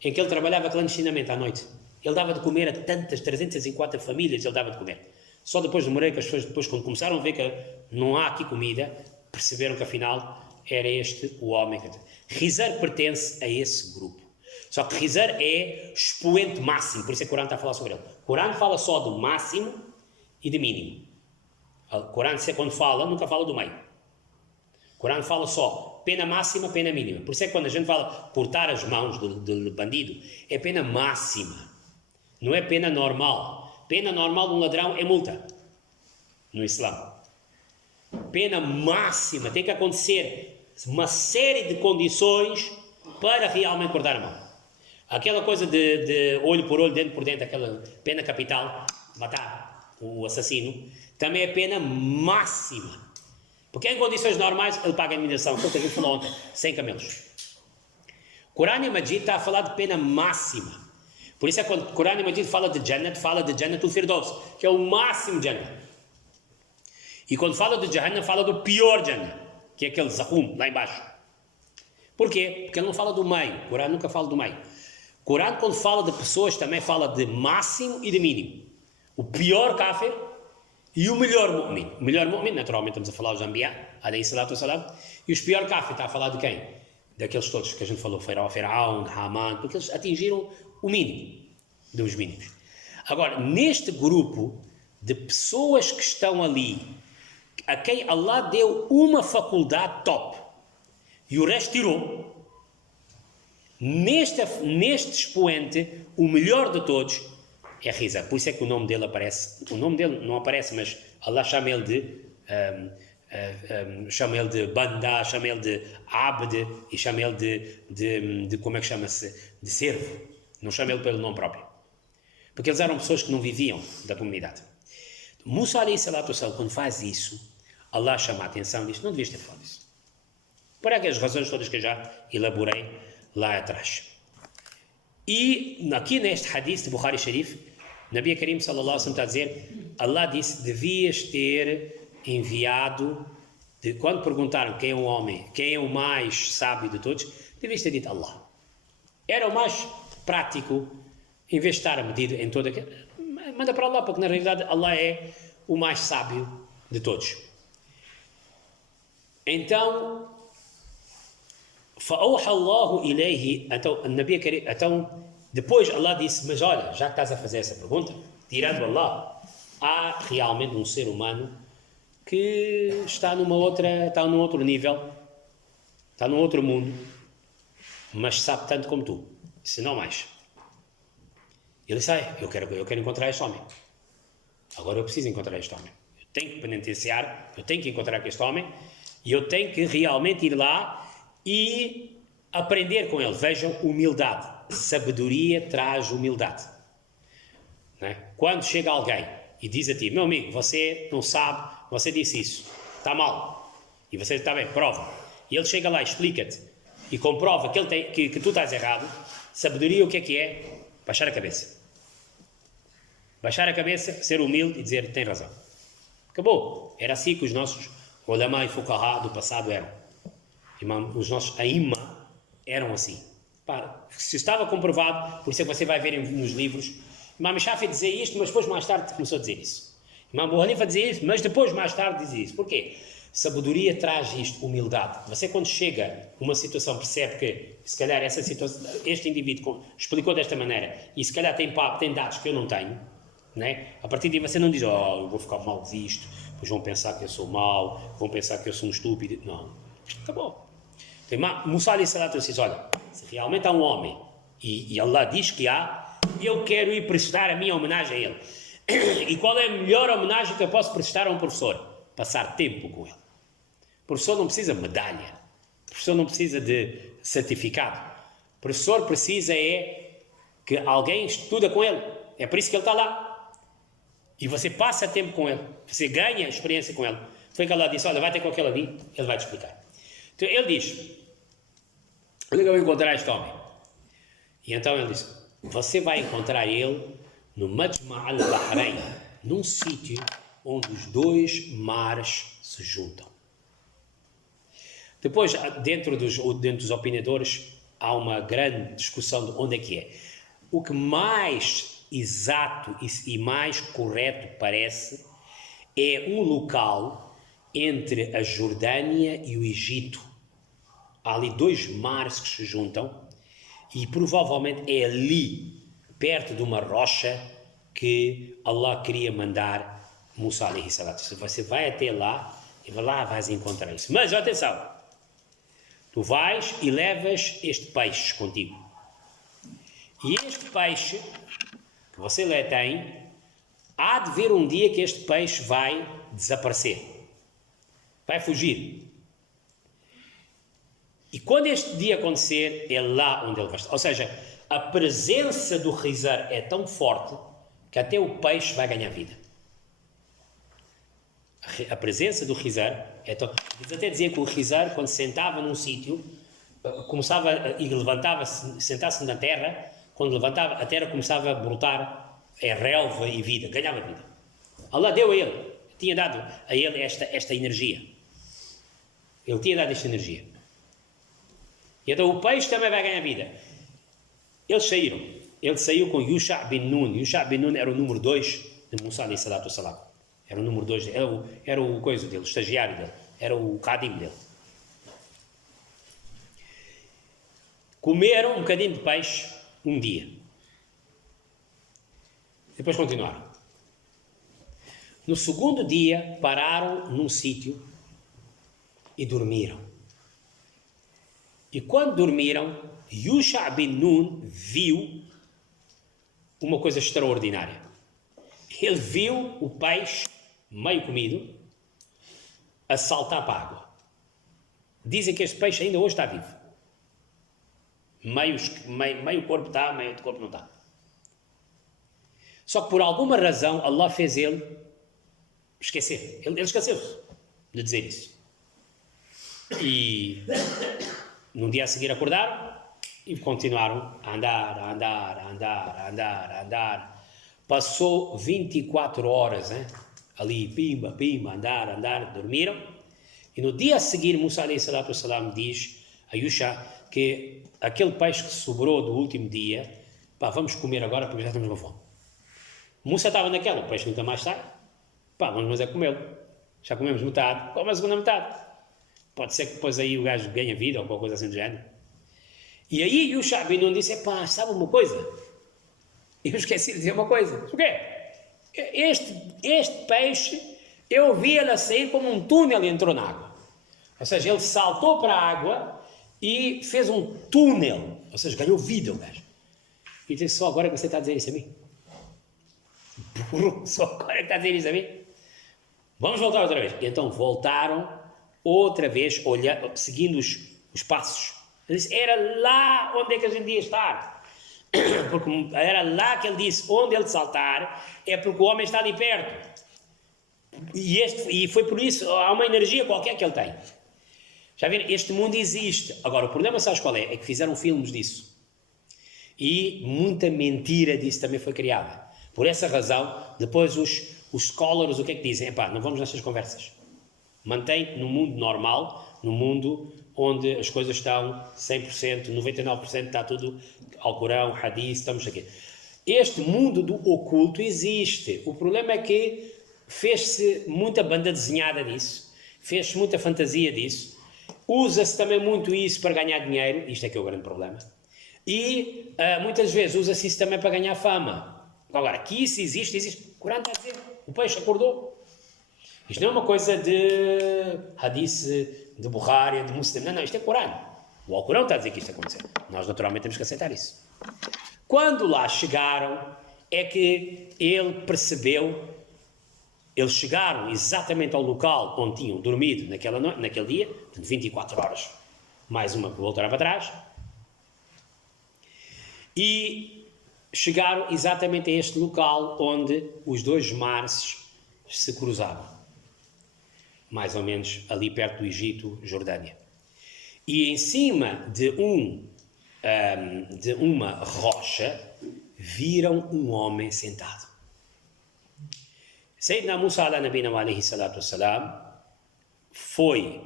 em que ele trabalhava clandestinamente à noite. Ele dava de comer a tantas, 304 famílias, ele dava de comer. Só depois de morrer, que as pessoas depois, quando começaram a ver que não há aqui comida, perceberam que afinal era este o homem. Rizar pertence a esse grupo. Só que Rizar é expoente máximo, por isso é que o Corão está a falar sobre ele. O Corão fala só do máximo e do mínimo. O Corão, quando fala, nunca fala do meio. O Corão fala só pena máxima, pena mínima. Por isso é que quando a gente fala cortar as mãos do bandido, é pena máxima, não é pena normal. Pena normal de um ladrão é multa, no Islã. Pena máxima, tem que acontecer uma série de condições para realmente cortar a mão. Aquela coisa de olho por olho, dente por dente, aquela pena capital, matar o assassino, também é pena máxima. Porque em condições normais ele paga a indenização, aquilo que a gente falou ontem, 100 camelos. Quran e Majid está a falar de pena máxima. Por isso é que quando Quran e Majid fala de Jannat al-Firdaus, que é o máximo de Jannat. E quando fala de Jahannam, fala do pior Jannat, que é aquele Zahum, lá embaixo. Porquê? Porque ele não fala do meio. O Quran nunca fala do meio. O Quran, quando fala de pessoas, também fala de máximo e de mínimo. O pior kafir e o melhor mu'min. O melhor mu'min, naturalmente estamos a falar dos Anbiya, alayhi salatu wassalam, e os pior kafir, está a falar de quem? Daqueles todos que a gente falou, Faraón, Haman, porque eles atingiram o mínimo dos mínimos. Agora, neste grupo de pessoas que estão ali, a quem Allah deu uma faculdade top e o resto tirou, neste expoente, o melhor de todos é Riza. Por isso é que o nome dele aparece. O nome dele não aparece, mas Allah chama ele de Bandá, chama ele de Abd e chama ele de como é que chama-se? De servo. Não chama ele pelo nome próprio. Porque eles eram pessoas que não viviam da comunidade. Musa alayhi salatu wassalam, quando faz isso, Allah chama a atenção e diz: não devias ter falado isso. Por aquelas razões todas que eu já elaborei lá atrás. E aqui neste hadith de Bukhari Sharif, Nabi Karim sallallahu alaihi wasallam está a dizer: Allah disse, devias ter enviado, quando perguntaram quem é o homem, quem é o mais sábio de todos, devias ter dito Allah. Era o mais prático, em vez de estar a medir em toda aquela, manda para Allah, porque na realidade Allah é o mais sábio de todos. Então, فأوحى الله إليه, então depois Allah disse: mas olha, já que estás a fazer essa pergunta, tirando Allah, há realmente um ser humano que está num outro nível, está num outro mundo, mas sabe tanto como tu, se não mais. Ele disse: eu quero encontrar este homem. Agora eu preciso encontrar este homem. Eu tenho que penitenciar, eu tenho que encontrar este homem e eu tenho que realmente ir lá e aprender com ele. Vejam, humildade. Sabedoria traz humildade. Não é? Quando chega alguém e diz a ti: meu amigo, você não sabe, você disse isso, está mal. E você está bem, prova. E ele chega lá e explica-te e comprova que tu estás errado. Sabedoria o que é? Baixar a cabeça. Baixar a cabeça, ser humilde e dizer: tem razão. Acabou. Era assim que os nossos ulama e fuqaha do passado eram. Os nossos aimma eram assim. Se estava comprovado, por isso é que você vai ver nos livros, Imam Shafi dizia isto, mas depois mais tarde começou a dizer isso. Imam Abu Hanifa dizia isso, mas depois mais tarde dizia isso. Porquê? Sabedoria traz isto, humildade. Você, quando chega a uma situação, percebe que se calhar essa situação, este indivíduo explicou desta maneira e se calhar tem dados que eu não tenho, né? A partir daí você não diz: oh, eu vou ficar mal visto, pois vão pensar que eu sou mau, vão pensar que eu sou um estúpido. Não, acabou. Musa alayhi salatu disse: olha, se realmente há um homem e Allah diz que há, eu quero ir prestar a minha homenagem a ele. E qual é a melhor homenagem que eu posso prestar a um professor? Passar tempo com ele. O professor não precisa de medalha, o professor não precisa de certificado, o professor precisa que alguém estuda com ele. É por isso que ele está lá. E você passa tempo com ele, você ganha experiência com ele. Foi que Allah disse: olha, vai ter com aquele ali, ele vai te explicar. Então ele diz: onde é que eu vou encontrar este homem? E então ele disse: você vai encontrar ele no Majma' al-Bahrain, num sítio onde os dois mares se juntam. Depois, dentro dos opinadores, há uma grande discussão de onde é que é. O que mais exato e mais correto parece é um local entre a Jordânia e o Egito. Há ali dois mares que se juntam e provavelmente é ali, perto de uma rocha, que Allah queria mandar Musa alayhi salatu. Você vai até lá e lá vais encontrar isso. Mas atenção, tu vais e levas este peixe contigo. E este peixe que você tem, há de ver um dia que este peixe vai desaparecer, vai fugir. E quando este dia acontecer, é lá onde ele vai estar. Ou seja, a presença do Khizr é tão forte que até o peixe vai ganhar vida. A presença do Khizr é tão... Eles até diziam que o Khizr, quando sentava num sítio, começava e levantava-se, sentasse na terra, quando levantava, a terra começava a brotar relva e vida, ganhava vida. Allah deu a ele, tinha dado a ele esta energia. Ele tinha dado esta energia. E então o peixe também vai ganhar vida. Eles saíram. Ele saiu com Yusha bin Nun. Yusha bin Nun era o número 2 de Musa alayhi salatu wassalam. Era o número 2, era o coisa dele, o estagiário dele, era o Qadim dele. Comeram um bocadinho de peixe um dia. Depois continuaram. No segundo dia, pararam num sítio e dormiram. E quando dormiram, Yusha bin Nun viu uma coisa extraordinária. Ele viu o peixe meio comido a saltar para a água. Dizem que este peixe ainda hoje está vivo. Meio corpo está, meio de corpo não está. Só que por alguma razão Allah fez ele esquecer. Ele esqueceu-se de dizer isso. E no dia a seguir acordaram e continuaram a andar. Passou 24 horas, ali, pimba, andar, dormiram. E no dia a seguir, Musa alayhi salatu wassalam diz a Yusha que aquele peixe que sobrou do último dia, vamos comer agora porque já estamos com fome. Musa estava naquela, o peixe nunca mais sai, vamos comê-lo. Já comemos metade, come a segunda metade. Pode ser que depois aí o gajo ganhe vida ou qualquer coisa assim do género. E aí Yusha bin Nun disse, sabe uma coisa? Eu esqueci de dizer uma coisa. O quê? Este peixe, eu vi ele a sair como um túnel e entrou na água. Ou seja, ele saltou para a água e fez um túnel. Ou seja, ganhou vida o gajo. E disse, só agora que você está a dizer isso a mim? Burro, só agora que está a dizer isso a mim? Vamos voltar outra vez. E então voltaram outra vez, seguindo os passos. Ele disse, era lá onde é que a gente ia estar. Porque era lá que ele disse, onde ele saltar, é porque o homem está ali perto. E foi por isso, há uma energia qualquer que ele tem. Já viram? Este mundo existe. Agora, o problema, sabes qual é? É que fizeram filmes disso. E muita mentira disso também foi criada. Por essa razão, depois os scholars o que é que dizem? Não vamos nestas conversas. Mantém no mundo normal, no mundo onde as coisas estão 100%, 99% está tudo ao Corão, Hadith, estamos aqui. Este mundo do oculto existe. O problema é que fez-se muita banda desenhada disso, fez-se muita fantasia disso, usa-se também muito isso para ganhar dinheiro, isto é que é o grande problema, e muitas vezes usa-se isso também para ganhar fama. Agora, que isso existe. O Corão está a dizer, o peixe acordou. Isto não é uma coisa de hadith, de Bukhari, de Muslim. Não, isto é Corão. O Alcorão está a dizer que isto aconteceu. Nós, naturalmente, temos que aceitar isso. Quando lá chegaram, é que ele percebeu, eles chegaram exatamente ao local onde tinham dormido naquele dia, de 24 horas, mais uma que voltaram para trás, e chegaram exatamente a este local onde os dois mares se cruzavam. Mais ou menos ali perto do Egito, Jordânia. E em cima de uma rocha, viram um homem sentado. Sayyidina Musa alayhi salatu wassalam foi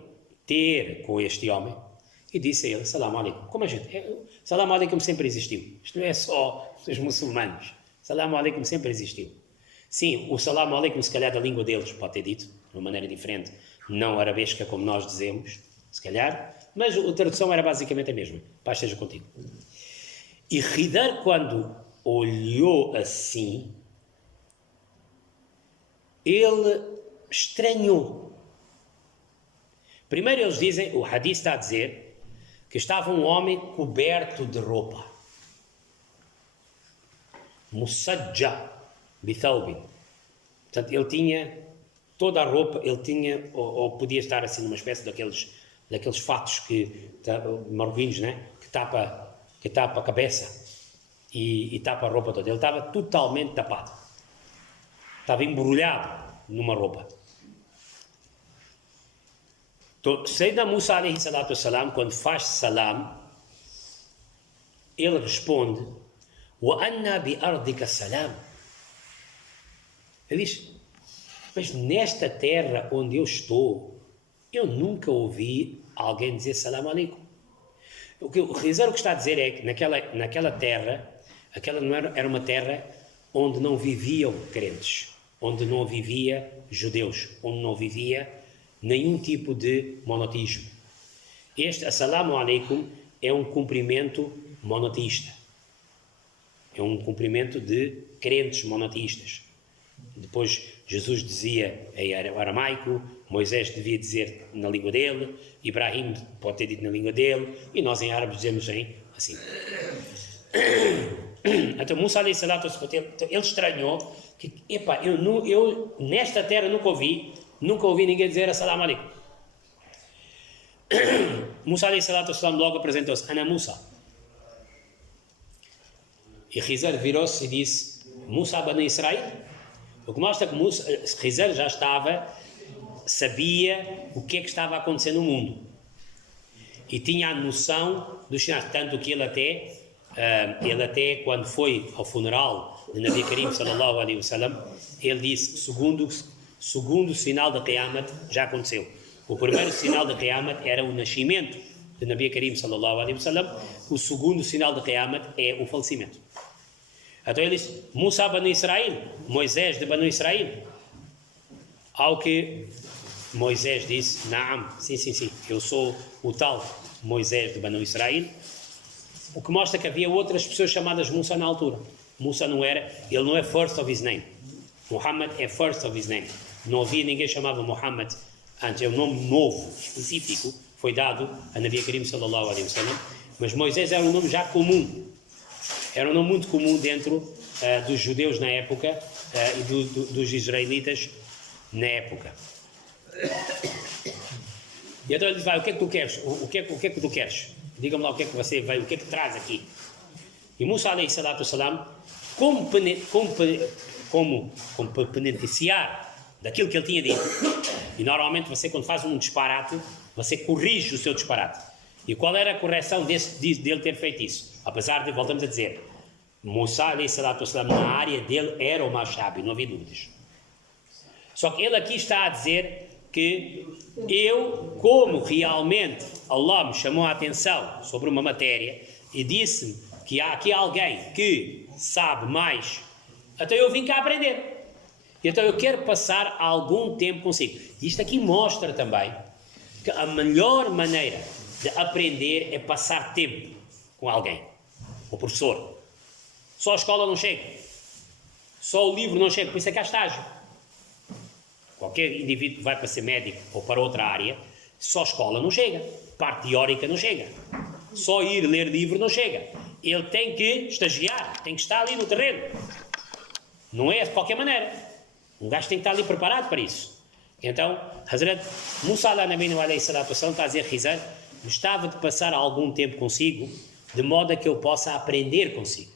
ter com este homem e disse a ele, salam alaikum. Como a gente? Salam alaikum sempre existiu. Isto não é só os muçulmanos. Salam alaikum sempre existiu. Sim, o salam alaikum, se calhar da língua deles, pode ter dito, de uma maneira diferente, não arabesca como nós dizemos, se calhar, mas a tradução era basicamente a mesma. Paz seja contigo. E Khidr, quando olhou assim, ele estranhou. Primeiro eles dizem, o hadith está a dizer, que estava um homem coberto de roupa. Musajja bithaubin. Portanto, ele tinha toda a roupa, ele tinha, ou podia estar assim numa espécie daqueles fatos marroquinos, né? que tapa a cabeça e tapa a roupa toda. Ele estava totalmente tapado. Estava embrulhado numa roupa. Sayyidina Musa alayhi salatu wassalam, quando faz salam, ele responde: wa anna bi ardika salam. Ele diz: mas nesta terra onde eu estou, eu nunca ouvi alguém dizer salam aleikum. O Khizr o que está a dizer é que naquela terra, aquela não era uma terra onde não viviam crentes, onde não vivia judeus, onde não vivia nenhum tipo de monoteísmo. Este assalamu alaikum é um cumprimento monoteísta. É um cumprimento de crentes monoteístas. Depois Jesus dizia em aramaico, Moisés devia dizer na língua dele, Ibrahim pode ter dito na língua dele, e nós em árabe dizemos assim. Então Musa alayhi salatu wassalam, ele estranhou que, eu nesta terra nunca ouvi ninguém dizer assalamu alaikum. Musa alayhi salatu wassalam logo apresentou-se: Ana Musa. E Khizr virou-se e disse: Musa bani Israel. O que mostra que Khizr já sabia o que é que estava a acontecer no mundo. E tinha a noção dos sinais, tanto que ele até quando foi ao funeral de Nabi Karim sallallahu alaihi wasallam, ele disse: segundo sinal da Qiyamat já aconteceu. O primeiro sinal da Qiyamat era o nascimento de Nabi Karim sallallahu alaihi wasallam. O segundo sinal da Qiyamat é o falecimento. Então ele disse: Musa banu Israel, Moisés de Banu Israel. Ao que Moisés disse: Naam, sim, eu sou o tal Moisés de Banu Israel. O que mostra que havia outras pessoas chamadas Musa na altura. Musa ele não é first of his name. Muhammad é first of his name. Não havia ninguém chamado Muhammad antes. É um nome novo, específico, foi dado a Nabi Karim sallallahu alaihi wasallam. Mas Moisés era um nome já comum. Era um nome muito comum dentro dos judeus na época e dos israelitas na época. E então ele diz: vai, o que é que tu queres? O que é que tu queres? Diga-me lá o que é que você veio, o que é que traz aqui? E Musa alayhi salatu wassalam, como beneficiar daquilo que ele tinha dito. E normalmente você, quando faz um disparate, você corrige o seu disparate. E qual era a correção dele ter feito isso? Apesar de, voltamos a dizer, Musa alayhi salatu wassalam, na área dele era o mais sábio, não havia dúvidas. Só que ele aqui está a dizer que como realmente Allah me chamou a atenção sobre uma matéria e disse que há aqui alguém que sabe mais, então eu vim cá aprender. Então eu quero passar algum tempo consigo. Isto aqui mostra também que a melhor maneira de aprender é passar tempo com alguém, o professor. Só a escola não chega, só o livro não chega, por isso é que há estágio. Qualquer indivíduo que vai para ser médico ou para outra área, só a escola não chega, parte teórica não chega, só ir ler livro não chega. Ele tem que estagiar, tem que estar ali no terreno. Não é de qualquer maneira. Um gajo tem que estar ali preparado para isso. Então, Hazrat Musa alayhi salatu wassalam está a dizer: Khizr, gostava de passar algum tempo consigo, de modo a que eu possa aprender consigo.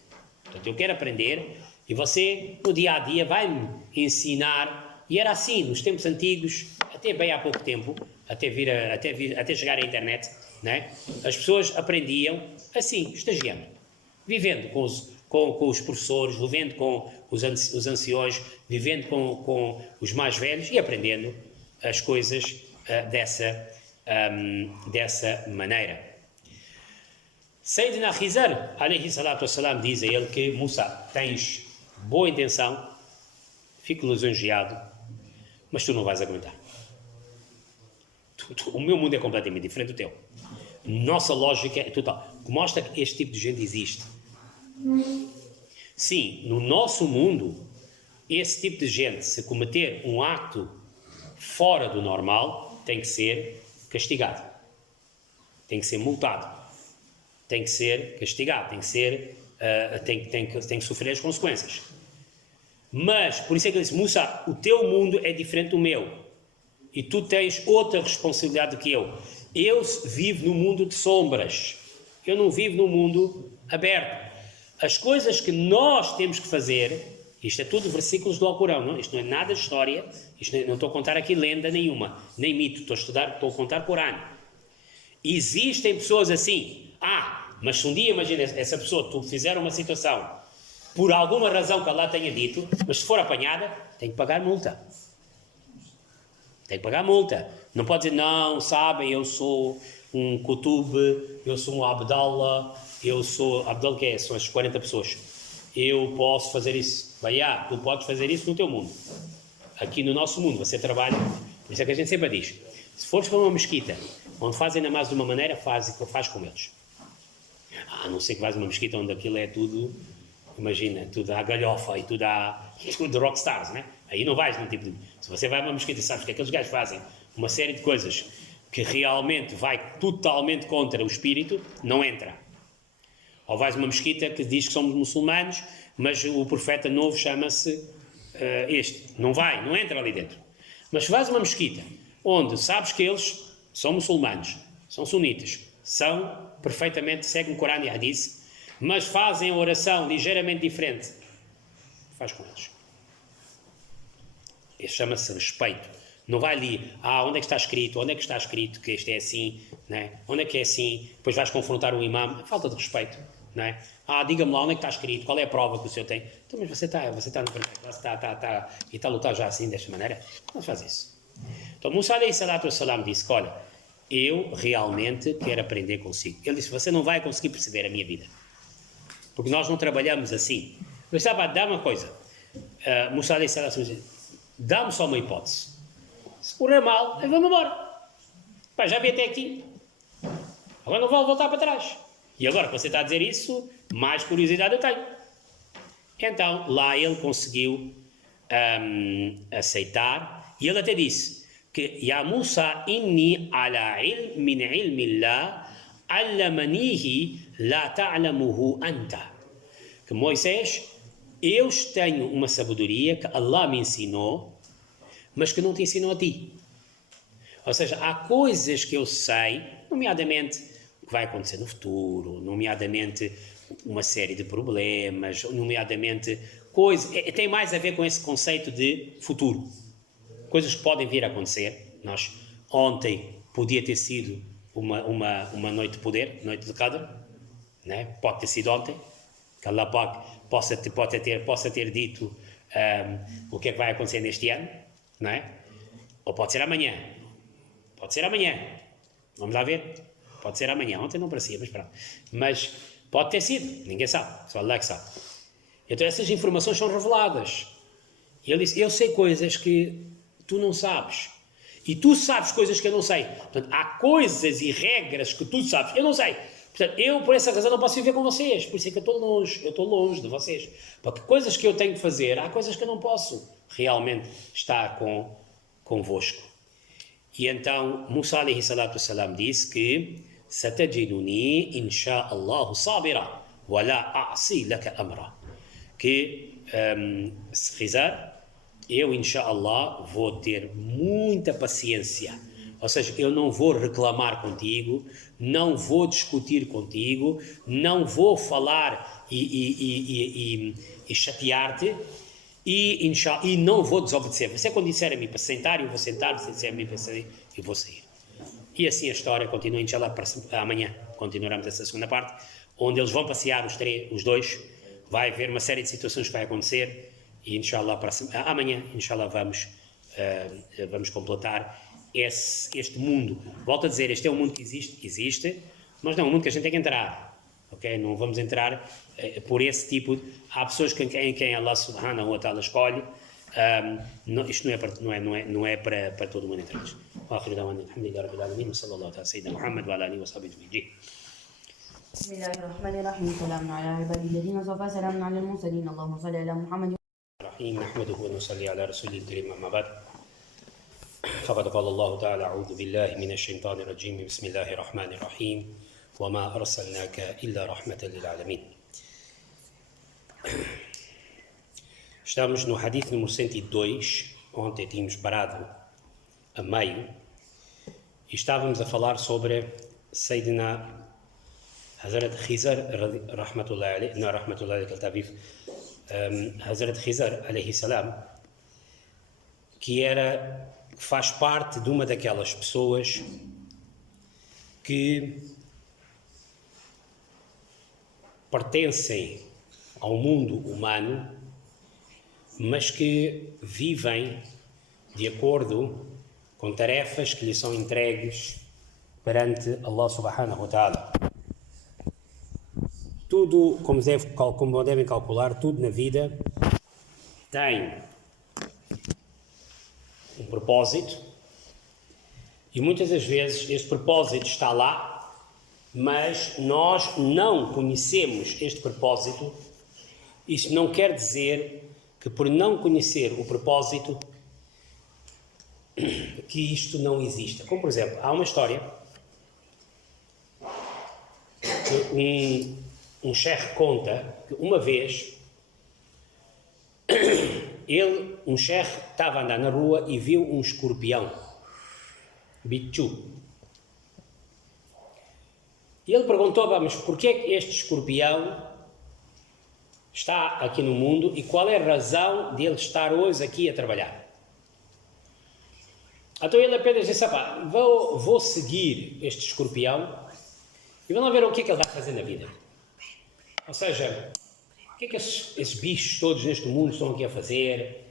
Portanto, eu quero aprender e você, no dia a dia, vai-me ensinar. E era assim, nos tempos antigos, até bem há pouco tempo, até chegar à internet, né? As pessoas aprendiam assim, estagiando, vivendo com os professores, vivendo com os anciões, vivendo com os mais velhos e aprendendo as coisas dessa maneira. Sayyidina Khizr, alayhi salatu wassalam, diz a ele que: Musa, tens boa intenção, fico lisonjeado, mas tu não vais aguentar. O meu mundo é completamente diferente do teu. Nossa lógica é total. Mostra que este tipo de gente existe. Sim, no nosso mundo, esse tipo de gente, se cometer um ato fora do normal, tem que ser castigado. Tem que ser multado. tem que ser castigado, tem que sofrer as consequências. Mas, por isso é que ele disse, Musa, o teu mundo é diferente do meu, e tu tens outra responsabilidade do que eu. Eu vivo no mundo de sombras, eu não vivo no mundo aberto. As coisas que nós temos que fazer, isto é tudo versículos do Alcorão, não? Isto não é nada de história, não estou a contar aqui lenda nenhuma, nem mito, estou a contar Corão. Existem pessoas assim, mas se um dia, imagina, essa pessoa, tu fizer uma situação, por alguma razão que Allah tenha dito, mas se for apanhada, tem que pagar multa. Tem que pagar multa. Não pode dizer, não, sabem, eu sou um Kutub, eu sou um Abdallah, Abdallah que é? São as 40 pessoas. Eu posso fazer isso. Tu podes fazer isso no teu mundo. Aqui no nosso mundo, você trabalha. Por isso é que a gente sempre diz, se fores para uma mesquita, onde fazem namaz de uma maneira, faz como eles. A não ser que vais a uma mesquita onde aquilo é tudo, imagina, tudo há galhofa e tudo rockstars, né? Aí não vais num tipo de... Se você vai a uma mesquita e sabes que aqueles gajos fazem uma série de coisas que realmente vai totalmente contra o espírito, não entra. Ou vais a uma mesquita que diz que somos muçulmanos, mas o profeta novo chama-se não entra ali dentro. Mas se vais a uma mesquita onde sabes que eles são muçulmanos, são sunitas, perfeitamente, seguem o Corão e a Hadith, mas fazem a oração ligeiramente diferente, faz com eles. Isso chama-se respeito. Não vai ali, onde é que está escrito que isto é assim, né? Onde é que é assim? Depois vais confrontar o imam, falta de respeito, não é? Diga-me lá onde é que está escrito, qual é a prova que o senhor tem? Então, mas você está no perfeito, e está a lutar já assim, desta maneira? Não faz isso. Então, Musa alayhi salatu wassalam disse, olha, eu realmente quero aprender consigo. Ele disse, você não vai conseguir perceber a minha vida, porque nós não trabalhamos assim. Mas dá uma coisa, Musa alayhi salatu wassalam disse, dá-me só uma hipótese. Se correr mal, eu vou-me embora. Já vi até aqui. Agora não vou voltar para trás. E agora que você está a dizer isso, mais curiosidade eu tenho. Então, lá ele conseguiu aceitar. E ele até disse que Ya Musa inni ala min ilmillah allamanihi la ta'lamuhu anta. Que Moisés, eu tenho uma sabedoria que Allah me ensinou, mas que não te ensinou a ti. Ou seja, há coisas que eu sei, nomeadamente o que vai acontecer no futuro, nomeadamente uma série de problemas, nomeadamente coisas, tem mais a ver com esse conceito de futuro. Coisas que podem vir a acontecer. Ontem podia ter sido uma noite de poder, noite de Qadr, né? Pode ter sido ontem, que Allah possa ter dito o que é que vai acontecer neste ano, não é? Ou pode ser amanhã. Vamos lá ver. Pode ser amanhã. Ontem não parecia, mas pronto. Mas pode ter sido. Ninguém sabe. Só Allah que sabe. Então essas informações são reveladas. E ele disse, eu sei coisas que tu não sabes. E tu sabes coisas que eu não sei. Portanto, há coisas e regras que tu sabes. Eu não sei. Portanto, eu por essa razão não posso viver com vocês. Por isso é que eu estou longe de vocês. Porque coisas que eu tenho que fazer, há coisas que eu não posso realmente estar convosco. E então, Musa alayhi salatu wassalam disse que satajiduni insha'Allahu sabira wa la a'si laka amra. Que se rezar, eu insha'Allah vou ter muita paciência. Ou seja, eu não vou reclamar contigo, não vou discutir contigo, não vou falar e chatear-te e não vou desobedecer. Você quando disser a mim para sentar, eu vou sentar, se disser a mim para sair, eu vou sair. E assim a história continua, inshallah, para amanhã. Continuaremos essa segunda parte, onde eles vão passear os dois, vai haver uma série de situações que vai acontecer e inshallah, amanhã, inshallah, vamos completar este mundo. Volto a dizer, este é um mundo que existe, mas não é um mundo que a gente tem que entrar, ok? Não vamos entrar por esse tipo há pessoas em quem Allah subhanahu wa ta'ala escolhe, isto não é para todo mundo entrar. وآخر دعوانا الحمد لله رب العالمين وصلى الله على سيدنا محمد وعلى آله وصحبه أجمعين. بسم الله الرحمن الرحيم سلام على عباده الذين اصطفى سلام على المرسلين اللهم صل على محمد الرحيم نحمده ونصلي على رسوله الكريم أما بعد فقد قال الله تعالى أعوذ بالله من الشيطان الرجيم بسم الله الرحمن الرحيم وما أرسلناك إلا رحمة للعالمين. Estamos no hadith número 102, ontem tínhamos parado a meio, e estávamos a falar sobre Sayyidina Hazrat Khizar, rahmatullahi alayhi, não rahmatullahi alayhi, que ele está vivo, Hazrat Khizar, alayhi salam, que faz parte de uma daquelas pessoas que pertencem ao mundo humano, mas que vivem de acordo com tarefas que lhes são entregues perante Allah subhanahu wa ta'ala. Tudo, como devem calcular, tudo na vida tem um propósito, e muitas das vezes este propósito está lá, mas nós não conhecemos este propósito. Isso não quer dizer que, por não conhecer o propósito, que isto não exista. Como, por exemplo, há uma história que um chefe conta que uma vez um chefe estava a andar na rua e viu um escorpião, bichu. E ele perguntou: mas porquê é que este escorpião está aqui no mundo e qual é a razão de ele estar hoje aqui a trabalhar? Então ele apenas disse: vou seguir este escorpião e vamos ver o que é que ele vai fazer na vida. Ou seja, o que é que esses bichos todos neste mundo estão aqui a fazer,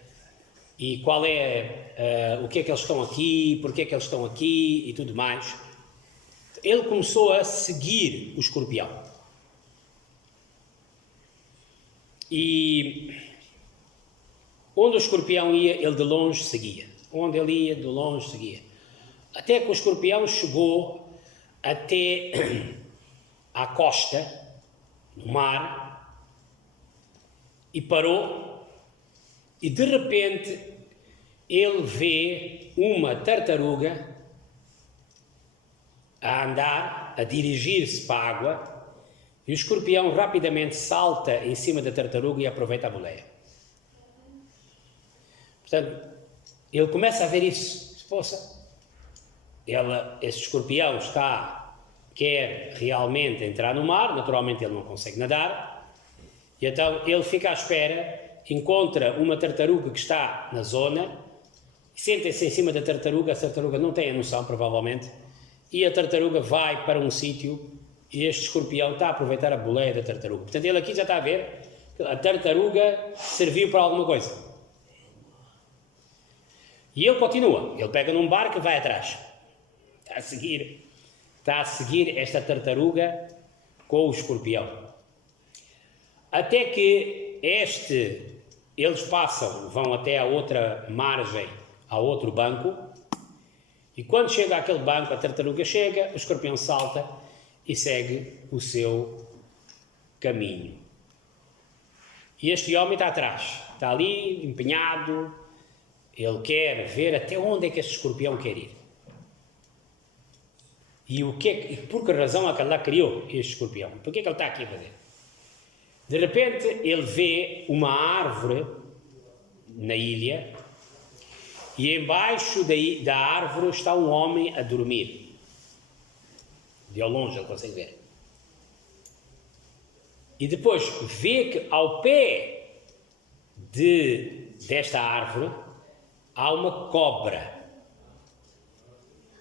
e qual é o que é que eles estão aqui, porque é que eles estão aqui e tudo mais. Ele começou a seguir o escorpião. E onde o escorpião ia, ele de longe seguia. Onde ele ia, de longe seguia. Até que o escorpião chegou até à costa, no mar, e parou, e de repente ele vê uma tartaruga a andar, a dirigir-se para a água, e o escorpião rapidamente salta em cima da tartaruga e aproveita a boleia. Portanto, ele começa a ver isso. Poxa, esse escorpião quer realmente entrar no mar, naturalmente ele não consegue nadar, e então ele fica à espera, encontra uma tartaruga que está na zona, senta-se em cima da tartaruga, a tartaruga não tem a noção, provavelmente, e a tartaruga vai para um sítio e este escorpião está a aproveitar a boleia da tartaruga. Portanto, ele aqui já está a ver que a tartaruga serviu para alguma coisa. E ele continua, ele pega num barco e vai atrás. Está a seguir esta tartaruga com o escorpião. Até que eles vão até a outra margem, a outro banco, e quando chega àquele banco, a tartaruga chega, o escorpião salta e segue o seu caminho. E este homem está atrás, está ali empenhado, ele quer ver até onde é que este escorpião quer ir. E por que razão é que Allah criou este escorpião? Por que é que ele está aqui a fazer? De repente ele vê uma árvore na ilha, e embaixo da árvore está um homem a dormir. De ao longe ele consegue ver. E depois vê que ao pé desta árvore há uma cobra.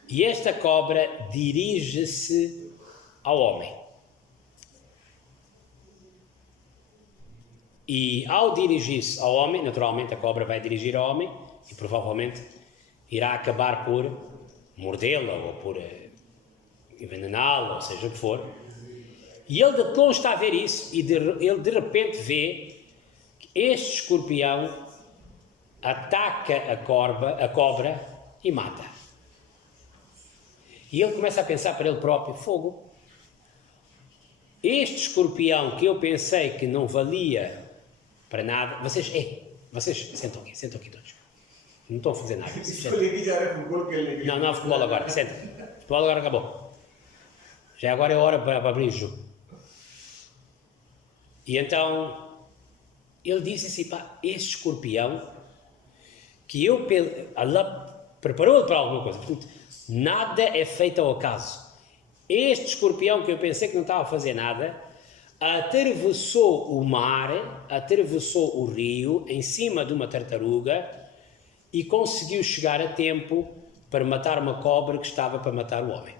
E esta cobra dirige-se ao homem. E ao dirigir-se ao homem, naturalmente a cobra vai dirigir ao homem e provavelmente irá acabar por mordê-la ou por envenená-la, ou seja o que for. E ele de longe está a ver isso, e ele de repente vê que este escorpião ataca a cobra e mata. E ele começa a pensar para ele próprio: fogo, este escorpião que eu pensei que não valia para nada, vocês sentam aqui todos. Não estão a fazer nada. Não, futebol agora, senta. Futebol agora acabou. Já agora é hora para abrir o jogo. E então, ele disse assim, pá, este escorpião, que Allah preparou-o para alguma coisa. Portanto, nada é feito ao acaso. Este escorpião, que eu pensei que não estava a fazer nada, atravessou o mar, atravessou o rio, em cima de uma tartaruga, e conseguiu chegar a tempo para matar uma cobra que estava para matar o homem.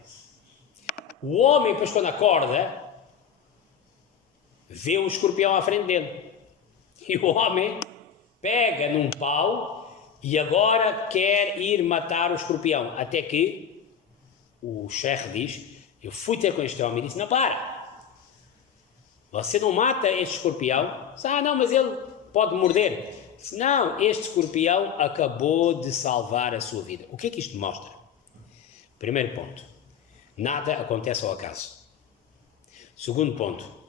O homem, depois, quando acorda, vê um escorpião à frente dele. E o homem pega num pau e agora quer ir matar o escorpião. Até que o chefe diz, eu fui ter com este homem e disse, não, para! Você não mata este escorpião? Não, mas ele pode morder. Disse, não, este escorpião acabou de salvar a sua vida. O que é que isto mostra? Primeiro ponto, nada acontece ao acaso. Segundo ponto,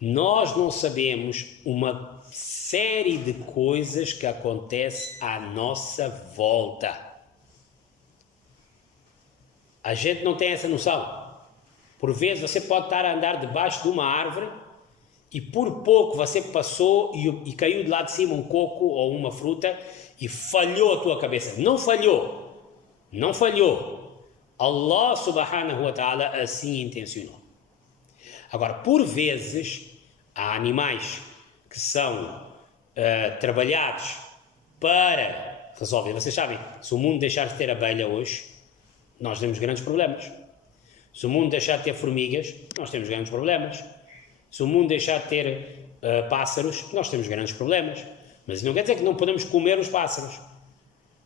nós não sabemos uma série de coisas que acontecem à nossa volta. A gente não tem essa noção. Por vezes você pode estar a andar debaixo de uma árvore e por pouco você passou e caiu de lá de cima um coco ou uma fruta e falhou a tua cabeça. Não falhou. Não falhou. Allah subhanahu wa ta'ala assim intencionou. Agora, por vezes, há animais que são trabalhados para resolver. Vocês sabem, se o mundo deixar de ter abelha hoje, nós temos grandes problemas. Se o mundo deixar de ter formigas, nós temos grandes problemas. Se o mundo deixar de ter pássaros, nós temos grandes problemas. Mas isso não quer dizer que não podemos comer os pássaros,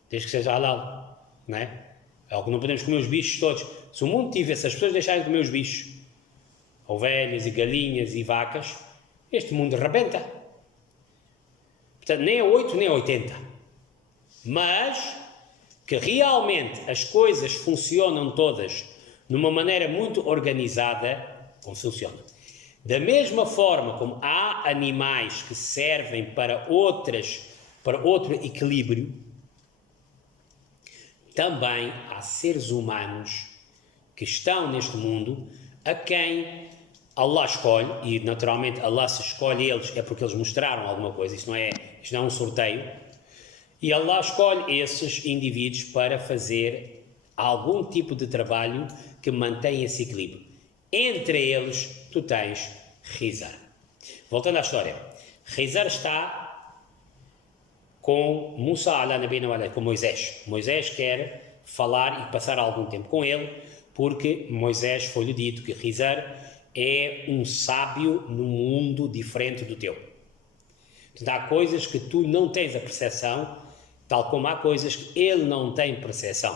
desde que seja halal, não é? É que não podemos comer os bichos todos. Se o mundo tivesse, se as pessoas deixarem de comer os bichos, ovelhas e galinhas e vacas, este mundo rebenta. Portanto, nem a 8 nem a 80. Mas que realmente as coisas funcionam todas numa maneira muito organizada, como funciona. Da mesma forma como há animais que servem para outro equilíbrio, também há seres humanos que estão neste mundo a quem Allah escolhe, e naturalmente Allah se escolhe eles é porque eles mostraram alguma coisa, isto não é um sorteio, e Allah escolhe esses indivíduos para fazer algum tipo de trabalho que mantém esse equilíbrio. Entre eles, tu tens Khizar. Voltando à história, Khizar está com Musa ala nabina wa alayhi, com Moisés. Moisés quer falar e passar algum tempo com ele, porque Moisés foi-lhe dito que Khizar é um sábio num mundo diferente do teu. Portanto, há coisas que tu não tens a percepção, tal como há coisas que ele não tem percepção.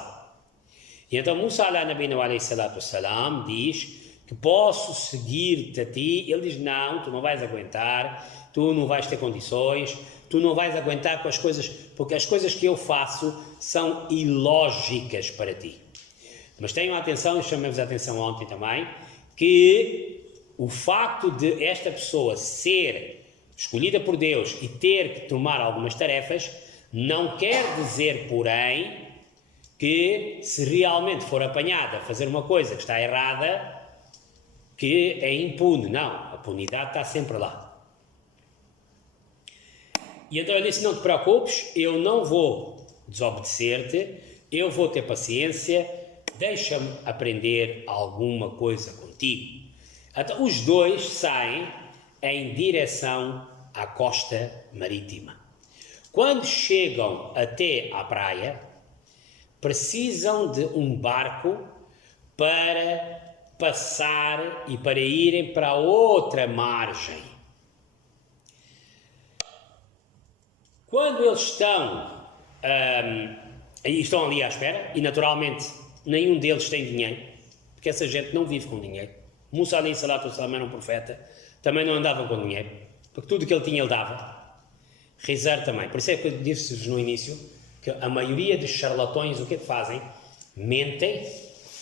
E então Musa ala nabina wa alayhi salatu wassalam diz que posso seguir-te a ti. Ele diz, não, tu não vais aguentar, tu não vais ter condições, tu não vais aguentar com as coisas, porque as coisas que eu faço são ilógicas para ti. Mas tenham atenção, e chamei-vos a atenção ontem também, que o facto de esta pessoa ser escolhida por Deus e ter que tomar algumas tarefas, não quer dizer, porém, que se realmente for apanhada a fazer uma coisa que está errada, que é impune. Não, a punidade está sempre lá. E então eu disse, não te preocupes, eu não vou desobedecer-te, eu vou ter paciência, deixa-me aprender alguma coisa contigo. Então os dois saem em direção à costa marítima. Quando chegam até à praia, precisam de um barco para passar e para irem para outra margem. Quando eles estão ali à espera, e naturalmente nenhum deles tem dinheiro, porque essa gente não vive com dinheiro. Musa alayhi salatu wassalam era um profeta, também não andava com dinheiro, porque tudo que ele tinha ele dava. Khizar também. Por isso é que eu disse-vos no início que a maioria dos charlatões o que é que fazem? Mentem,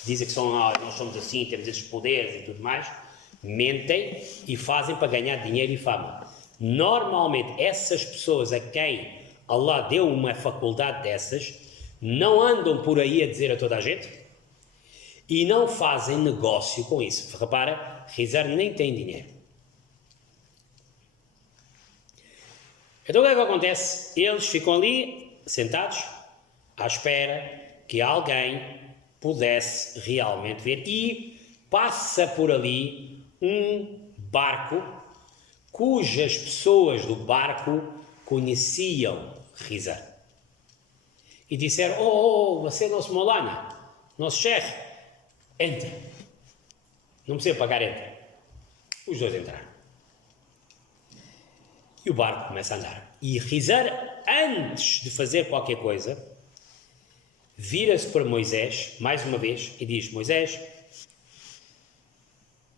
dizem que nós somos assim, temos esses poderes e tudo mais, mentem e fazem para ganhar dinheiro e fama. Normalmente essas pessoas a quem Allah deu uma faculdade dessas não andam por aí a dizer a toda a gente, e não fazem negócio com isso. Repara, Khizar nem tem dinheiro. Então o que é que acontece? Eles ficam ali, sentados, à espera que alguém pudesse realmente ver, e passa por ali um barco cujas pessoas do barco conheciam Khizar. E disseram, você é nosso Maulana, nosso chefe, entra. Não precisa pagar, entra. Os dois entraram. E o barco começa a andar. E Khizar, antes de fazer qualquer coisa, vira-se para Moisés, mais uma vez, e diz, Moisés,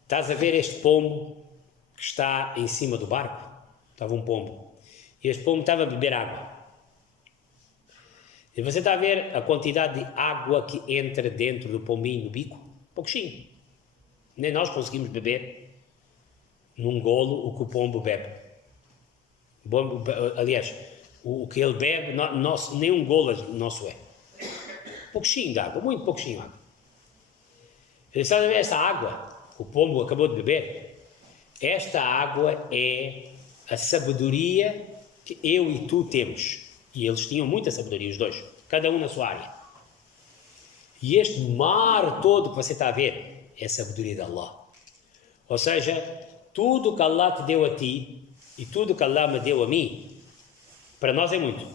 estás a ver este pombo que está em cima do barco? Estava um pombo. E este pombo estava a beber água. E você está a ver a quantidade de água que entra dentro do pombinho, no bico? Pouquinho. Nem nós conseguimos beber num golo o que o pombo bebe. Aliás, o que ele bebe, nem um golo nosso é. Pouquinho de água, muito pouquinho de água. Ele está a ver esta água que o pombo acabou de beber? Esta água é a sabedoria que eu e tu temos. E eles tinham muita sabedoria, os dois, cada um na sua área. E este mar todo que você está a ver é a sabedoria de Allah. Ou seja, tudo que Allah te deu a ti e tudo que Allah me deu a mim, para nós é muito.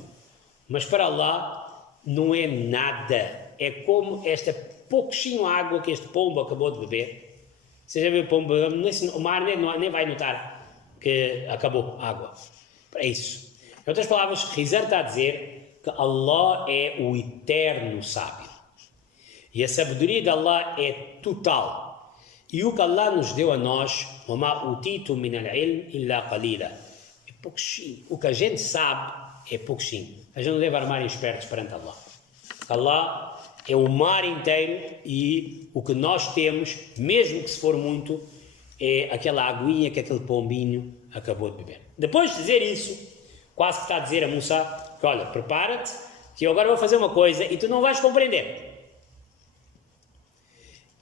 Mas para Allah não é nada. É como esta pouquinho água que este pombo acabou de beber. Você já viu o pombo, o mar nem vai notar que acabou a água. É isso. Em outras palavras, Khizar está a dizer que Allah é o eterno sábio. E a sabedoria de Allah é total. E o que Allah nos deu a nós, وَمَا أُوتِيتُم مِنَ الْعِلْمِ إِلَّا قَلِيلًا, é pouquinho. O que a gente sabe é pouquinho. A gente não deve armar espertos perante Allah. Allah é o mar inteiro e o que nós temos, mesmo que se for muito, é aquela aguinha que aquele pombinho acabou de beber. Depois de dizer isso, quase que está a dizer a Musa que, olha, prepara-te, que eu agora vou fazer uma coisa e tu não vais compreender.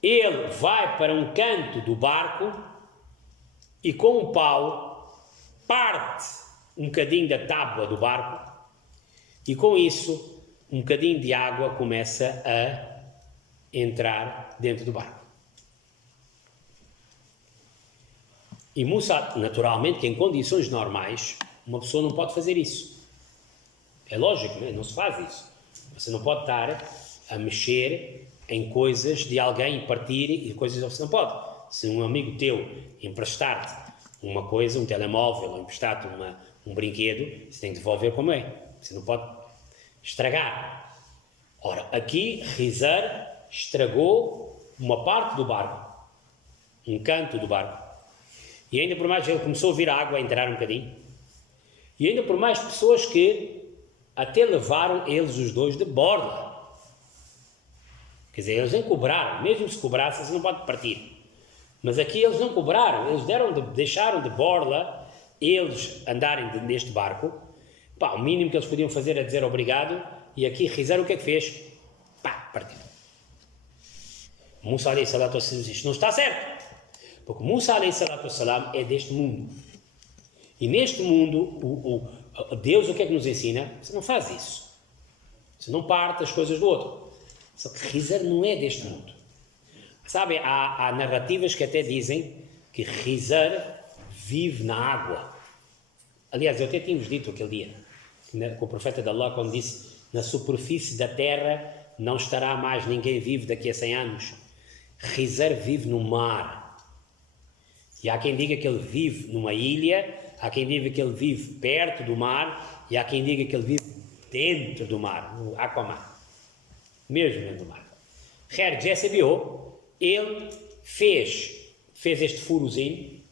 Ele vai para um canto do barco e com um pau parte um bocadinho da tábua do barco e com isso um bocadinho de água começa a entrar dentro do barco. E Musa, naturalmente, que em condições normais, uma pessoa não pode fazer isso. É lógico, não se faz isso. Você não pode estar a mexer em coisas de alguém e partir e coisas que você não pode. Se um amigo teu emprestar-te uma coisa, um telemóvel, ou emprestar-te um brinquedo, você tem que devolver como é. Você não pode estragar. Ora, aqui Khizar estragou uma parte do barco, um canto do barco. E ainda por mais ele começou a ouvir a água a entrar um bocadinho. E ainda por mais pessoas que até levaram eles os dois de borla. Quer dizer, eles nem cobraram, mesmo se cobrassem, você não pode partir. Mas aqui eles não cobraram, eles deixaram de borla eles andarem neste barco. Pá, o mínimo que eles podiam fazer é dizer obrigado, e aqui Khizar o que é que fez? Pá, partiu. Musa alayhi salatu wassalam diz, isto não está certo, porque Musa alayhi salatu wassalam é deste mundo. E neste mundo, Deus o que é que nos ensina? Você não faz isso. Você não parte as coisas do outro. Só que Khizar não é deste mundo. Sabe, há narrativas que até dizem que Khizar vive na água. Aliás, eu até tínhamos dito aquele dia, com o profeta de Allah, quando disse, na superfície da terra não estará mais ninguém vivo daqui a 100 anos. Khizar vive no mar. E há quem diga que ele vive numa ilha, há quem diga que ele vive perto do mar, e há quem diga que ele vive dentro do mar, no aquamar. Mesmo dentro do mar. Khair Jessebio, ele fez este furozinho,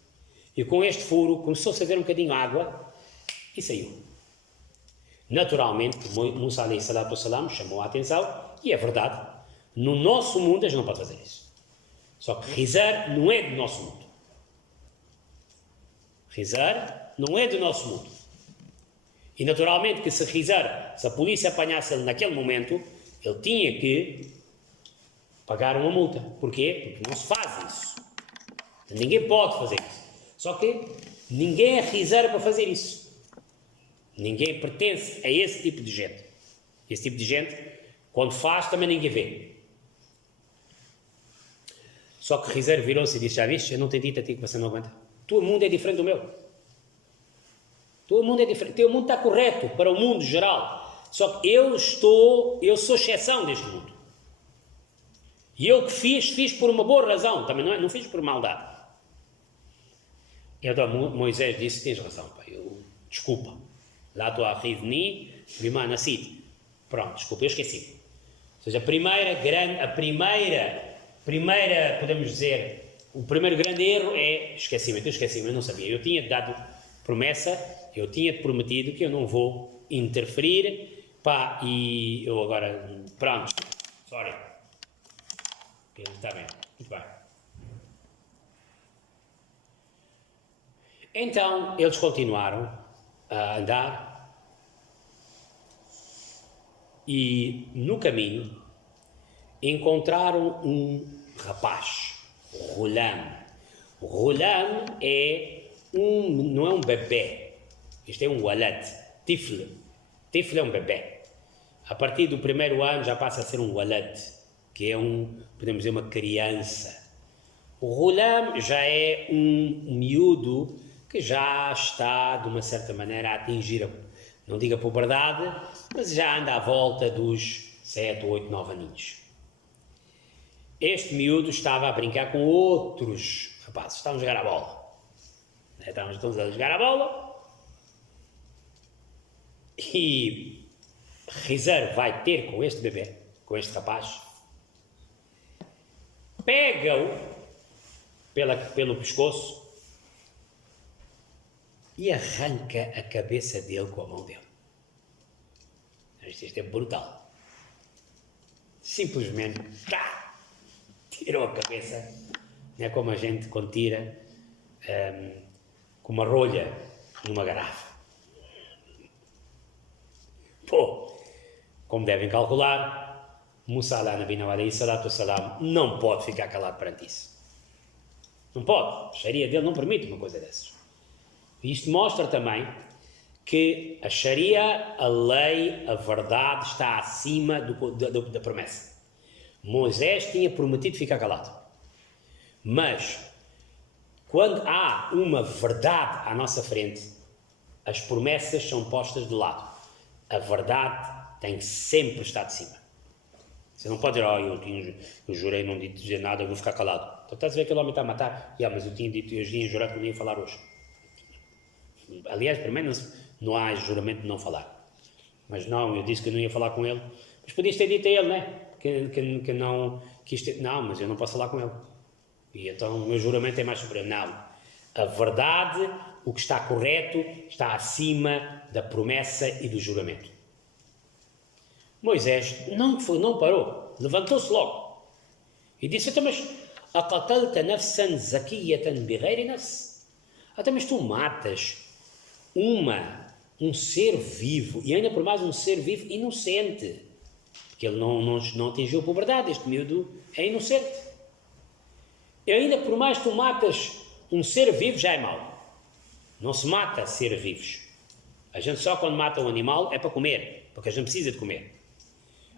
e com este furo começou-se a ver um bocadinho de água, e saiu. Naturalmente, Musa alayhi salatu wassalam chamou a atenção, e é verdade, no nosso mundo a gente não pode fazer isso. Só que Khizar não é do nosso mundo. Khizar não é do nosso mundo. E naturalmente que se a polícia apanhasse ele naquele momento, ele tinha que pagaram a multa. Porquê? Porque não se faz isso. Ninguém pode fazer isso. Só que ninguém é riseiro para fazer isso. Ninguém pertence a esse tipo de gente. Esse tipo de gente, quando faz, também ninguém vê. Só que riseiro virou-se e disse: já viste? Eu não tenho dito a ti que você não aguenta. O teu mundo é diferente do meu. O teu mundo é diferente. O teu mundo está correto para o mundo geral. Só que eu sou exceção deste mundo. E eu que fiz por uma boa razão. Também não fiz por maldade. Então Moisés disse: tens razão, pai. Desculpa. Lá estou a rivni, bima nascid. Pronto, desculpa, eu esqueci. Ou seja, a primeira, podemos dizer, o primeiro grande erro é esquecimento. Eu esqueci-me, eu não sabia. Eu tinha dado promessa, eu tinha prometido que eu não vou interferir, pá, e eu agora, pronto, sorry. Está bem, muito bem. Então, eles continuaram a andar e, no caminho, encontraram um rapaz, Ghulam. Ghulam não é um bebê, isto é um walad, tifl. Tifl é um bebê. A partir do primeiro ano já passa a ser um walad, que é podemos dizer, uma criança. O Ghulam já é um miúdo que já está, de uma certa maneira, a atingir, não digo a puberdade, mas já anda à volta dos 7, 8, 9 aninhos. Este miúdo estava a brincar com outros rapazes, estavam a jogar a bola. Estavam todos a jogar a bola e Rizer vai ter com este bebê, com este rapaz, pega-o pelo pescoço e arranca a cabeça dele com a mão dele. Isto é brutal. Simplesmente tirou a cabeça, é como a gente quando tira com uma rolha numa garrafa. Pô, como devem calcular, Musa Nabi alayhi salatu wassalam não pode ficar calado perante isso. Não pode. A Sharia dele não permite uma coisa dessas. E isto mostra também que a Sharia, a lei, a verdade está acima da promessa. Moisés tinha prometido ficar calado. Mas, quando há uma verdade à nossa frente, as promessas são postas de lado. A verdade tem que sempre estar de cima. Você não pode dizer: eu jurei não dizer nada, eu vou ficar calado. Então estás a ver que aquele homem está a matar? Mas eu tinha jurado que não ia falar hoje. Aliás, primeiro não há juramento de não falar. Mas não, eu disse que eu não ia falar com ele. Mas podias ter dito a ele, né? Que não... não, mas eu não posso falar com ele. E então o meu juramento é mais superior. Não. A verdade, o que está correto, está acima da promessa e do juramento. Moisés não parou. Levantou-se logo. E disse: então, mas aqatalta nafsan zakiyatan bighairi nafs? Até mas tu matas um ser vivo, e ainda por mais um ser vivo inocente, porque ele não atingiu a puberdade. Este miúdo é inocente. E ainda por mais tu matas um ser vivo, já é mau. Não se mata seres vivos. A gente só quando mata um animal é para comer, porque a gente precisa de comer.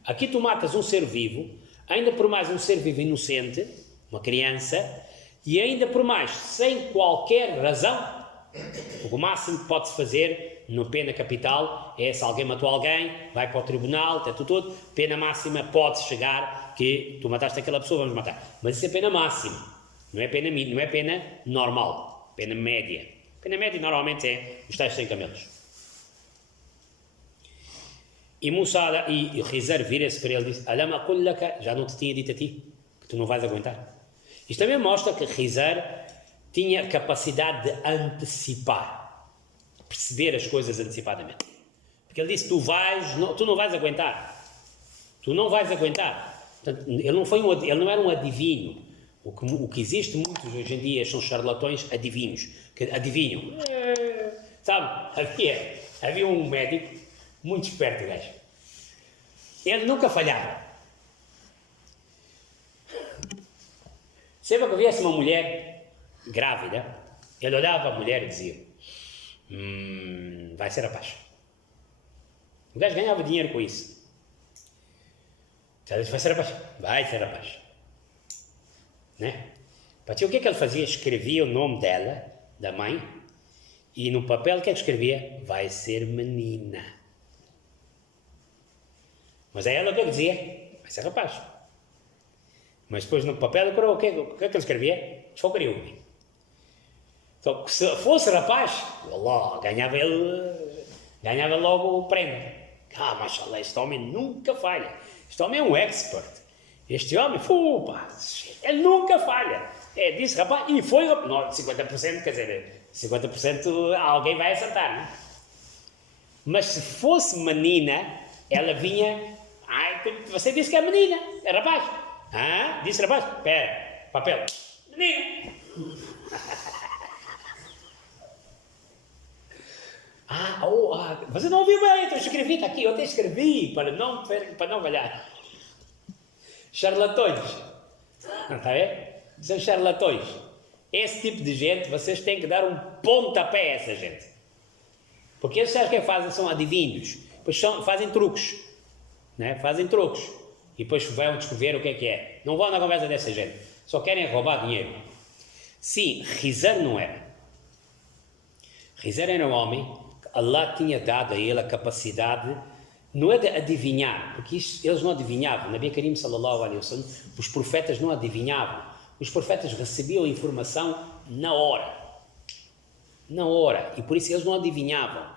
Aqui tu matas um ser vivo, ainda por mais um ser vivo inocente, uma criança, e ainda por mais sem qualquer razão. O máximo que pode-se fazer na pena capital é, se alguém matou alguém, vai para o tribunal, está tudo, pena máxima pode chegar que tu mataste aquela pessoa, vamos matar. Mas isso é pena máxima, não é pena normal, pena média. Pena média normalmente é os tais 100 camelos. E Musa e Rizer vira-se para ele e diz: Alama kullaka, já não te tinha dito a ti que tu não vais aguentar. Isto também mostra que Rizer tinha capacidade de antecipar, perceber as coisas antecipadamente. Porque ele disse: tu não vais aguentar. Tu não vais aguentar. Portanto, ele não era um adivinho. O que existe muitos hoje em dia são charlatões adivinhos, que adivinham. Sabe, havia um médico muito esperto, gajo. Ele nunca falhava. Sempre que viesse uma mulher grávida, ele olhava a mulher e dizia, vai ser rapaz. O gajo ganhava dinheiro com isso. Ela disse, vai ser rapaz. Vai ser rapaz. Né? Para ti, o que é que ele fazia? Escrevia o nome dela, da mãe, e no papel o que é que escrevia? Vai ser menina. Mas aí ela o que é que dizia? Vai ser rapaz. Mas depois no papel o que é que ele escrevia? Desfocaria-me. Então, se fosse rapaz, Allah, ganhava logo o prêmio. Mashallah, este homem nunca falha. Este homem é um expert. Este homem, ele nunca falha. Disse rapaz, e foi 50%, quer dizer, 50% alguém vai acertar, né? Mas se fosse menina, ela vinha, você disse que é menina, é rapaz. Disse rapaz, espera, papel, menina. Você não ouviu bem, então eu escrevi, está aqui, eu até escrevi, para não falhar. Charlatões, está bem? São charlatões. Esse tipo de gente, vocês têm que dar um pontapé a essa gente. Porque eles sabem o que fazem, são adivinhos, depois fazem truques, né? Fazem truques, e depois vão descobrir o que é. Não vão na conversa dessa gente, só querem roubar dinheiro. Sim, Khizr não era. Khizr era um homem que Allah tinha dado a ele a capacidade, não é de adivinhar, porque eles não adivinhavam. Nabi Karim sallallahu alaihi wasallam, os profetas não adivinhavam, os profetas recebiam a informação na hora, e por isso eles não adivinhavam.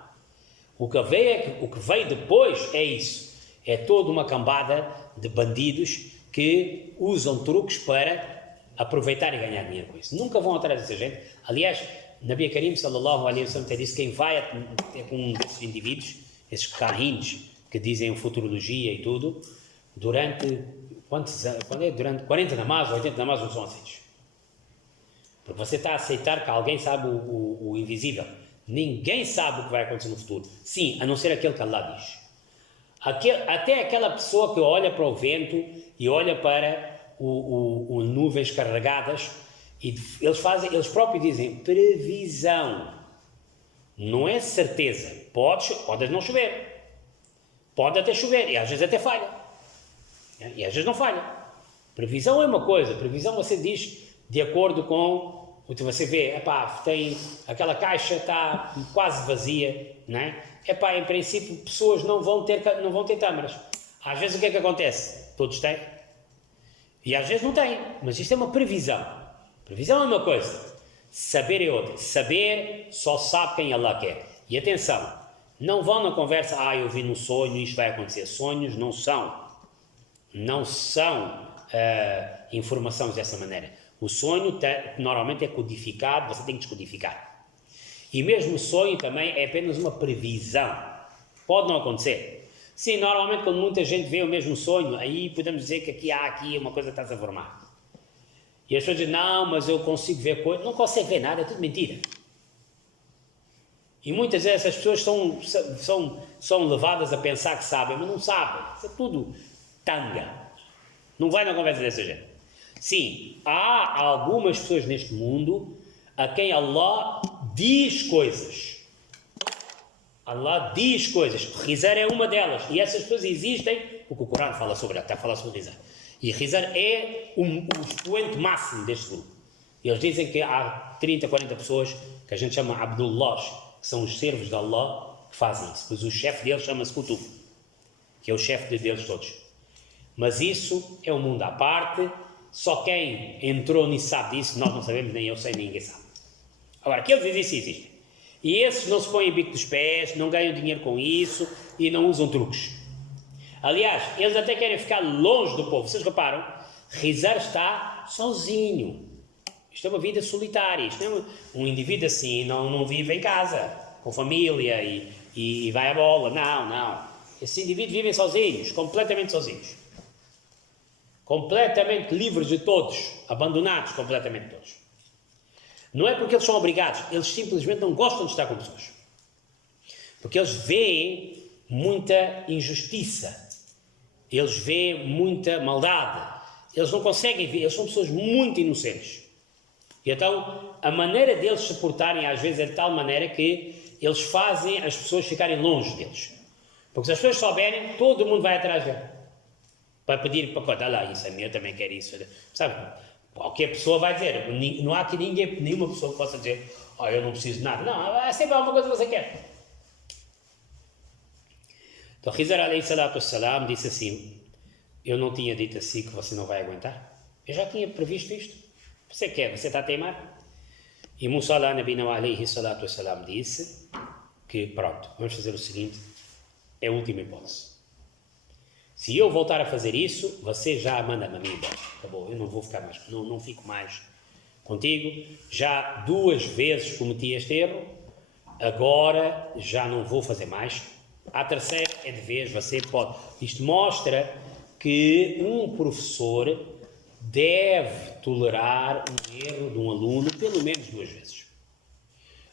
O que veio depois é isso, é toda uma cambada de bandidos que usam truques para aproveitar e ganhar dinheiro com isso. Nunca vão atrás dessa gente. Aliás, Nabi Karim sallallahu alaihi wasallam disse que quem vai com um desses indivíduos, esses kahins que dizem futurologia e tudo, durante 40 namazes, 80 namazes não são aceitos. Porque você está a aceitar que alguém sabe o invisível. Ninguém sabe o que vai acontecer no futuro. Sim, a não ser aquele que Allah diz. Até aquela pessoa que olha para o vento e olha para nuvens carregadas, e eles próprios dizem previsão. Não é certeza. Pode não chover. Pode até chover, e às vezes até falha. E às vezes não falha. Previsão é uma coisa, previsão você diz de acordo com o que você vê, tem aquela caixa está quase vazia, não é? Em princípio pessoas não vão ter câmaras. Às vezes o que é que acontece? Todos têm. E às vezes não têm, mas isto é uma previsão. Previsão é uma coisa, saber é outra. Saber só sabe quem Allah quer. E atenção, não vão na conversa, eu vi no sonho, isto vai acontecer. Sonhos não são informações dessa maneira. O sonho normalmente é codificado, você tem que descodificar. E mesmo o sonho também é apenas uma previsão. Pode não acontecer. Sim, normalmente quando muita gente vê o mesmo sonho, aí podemos dizer que aqui uma coisa está a formar. E as pessoas dizem, não, mas eu consigo ver coisas. Não consegue ver nada, é tudo mentira. E muitas vezes essas pessoas são levadas a pensar que sabem, mas não sabem. Isso é tudo tanga. Não vai na conversa dessa gente. Sim, há algumas pessoas neste mundo a quem Allah diz coisas. Allah diz coisas. Khizr é uma delas. E essas pessoas existem, porque o Corão fala sobre ela, está a falar sobre Khizr. E Khizr é o expoente máximo deste grupo. Eles dizem que há 30, 40 pessoas que a gente chama Abdullahs, que são os servos de Allah, que fazem isso. Pois o chefe deles chama-se Qutub, que é o chefe deles todos. Mas isso é um mundo à parte, só quem entrou nisso sabe disso, nós não sabemos, nem eu sei, nem ninguém sabe. Agora, que eles existem. E esses não se põem bico dos pés, não ganham dinheiro com isso e não usam truques. Aliás, eles até querem ficar longe do povo. Vocês reparam? Khizr está sozinho. Isto é uma vida solitária. Isto é um indivíduo assim, não vive em casa, com família e vai à bola. Não. Esses indivíduos vivem sozinhos, completamente sozinhos. Completamente livres de todos, abandonados completamente todos. Não é porque eles são obrigados, eles simplesmente não gostam de estar com pessoas. Porque eles veem muita injustiça, eles veem muita maldade, Eles não conseguem ver, eles são pessoas muito inocentes. E então, a maneira deles se portarem às vezes é de tal maneira que eles fazem as pessoas ficarem longe deles. Porque se as pessoas souberem, todo mundo vai atrás dele. Para pedir, para contar lá, isso é meu, eu também quero isso. Sabe? Qualquer pessoa vai dizer, não há aqui nenhuma pessoa que possa dizer, eu não preciso de nada. Não, é sempre alguma coisa que você quer. Então, Khizr alayhi salatu wassalam disse assim, eu não tinha dito assim que você não vai aguentar? Eu já tinha previsto isto. Você quer? Você está a teimar? E Musa Nabina alayhi salatu wassalam disse que pronto, vamos fazer o seguinte, é a última hipótese. Se eu voltar a fazer isso, você já manda-me a mim embora. Acabou, eu não vou ficar mais, não fico mais contigo. Já 2 vezes cometi este erro, agora já não vou fazer mais. A terceira é de vez, você pode. Isto mostra que um professor deve tolerar um erro de um aluno pelo menos 2 vezes.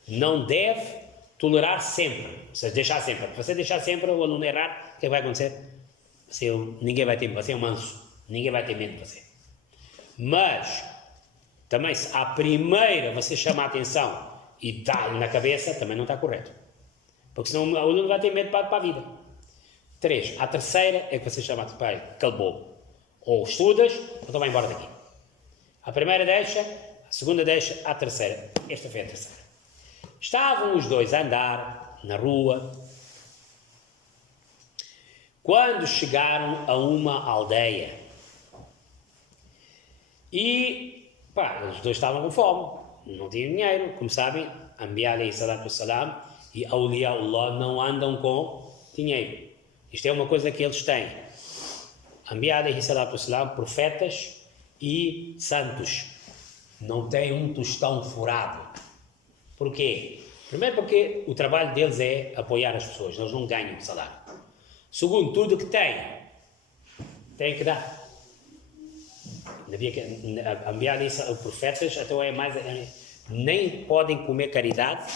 Não deve tolerar sempre, ou seja, deixar sempre. Se você deixar sempre o aluno errar, o que vai acontecer? Ninguém vai ter, você é um manso, ninguém vai ter medo de você. Mas, também se à primeira você chama a atenção e dá-lhe na cabeça, também não está correto. Porque senão o aluno vai ter medo para a vida. 3. A terceira é que você chama a atenção, pai, calbou. Ou estudas, então vai embora daqui. A primeira deixa, a segunda deixa, a terceira. Esta foi a terceira. Estavam os dois a andar na rua, quando chegaram a uma aldeia. E, os dois estavam com fome, não tinham dinheiro. Como sabem, Anbiya alayhi salatu wassalam e Awliyaullah não andam com dinheiro. Isto é uma coisa que eles têm. Anbiya alayhi salatu wassalam, profetas e santos, não têm um tostão furado. Porquê? Primeiro porque o trabalho deles é apoiar as pessoas, eles não ganham salário. Segundo, tudo que têm que dar. Os profetas então nem podem comer caridade,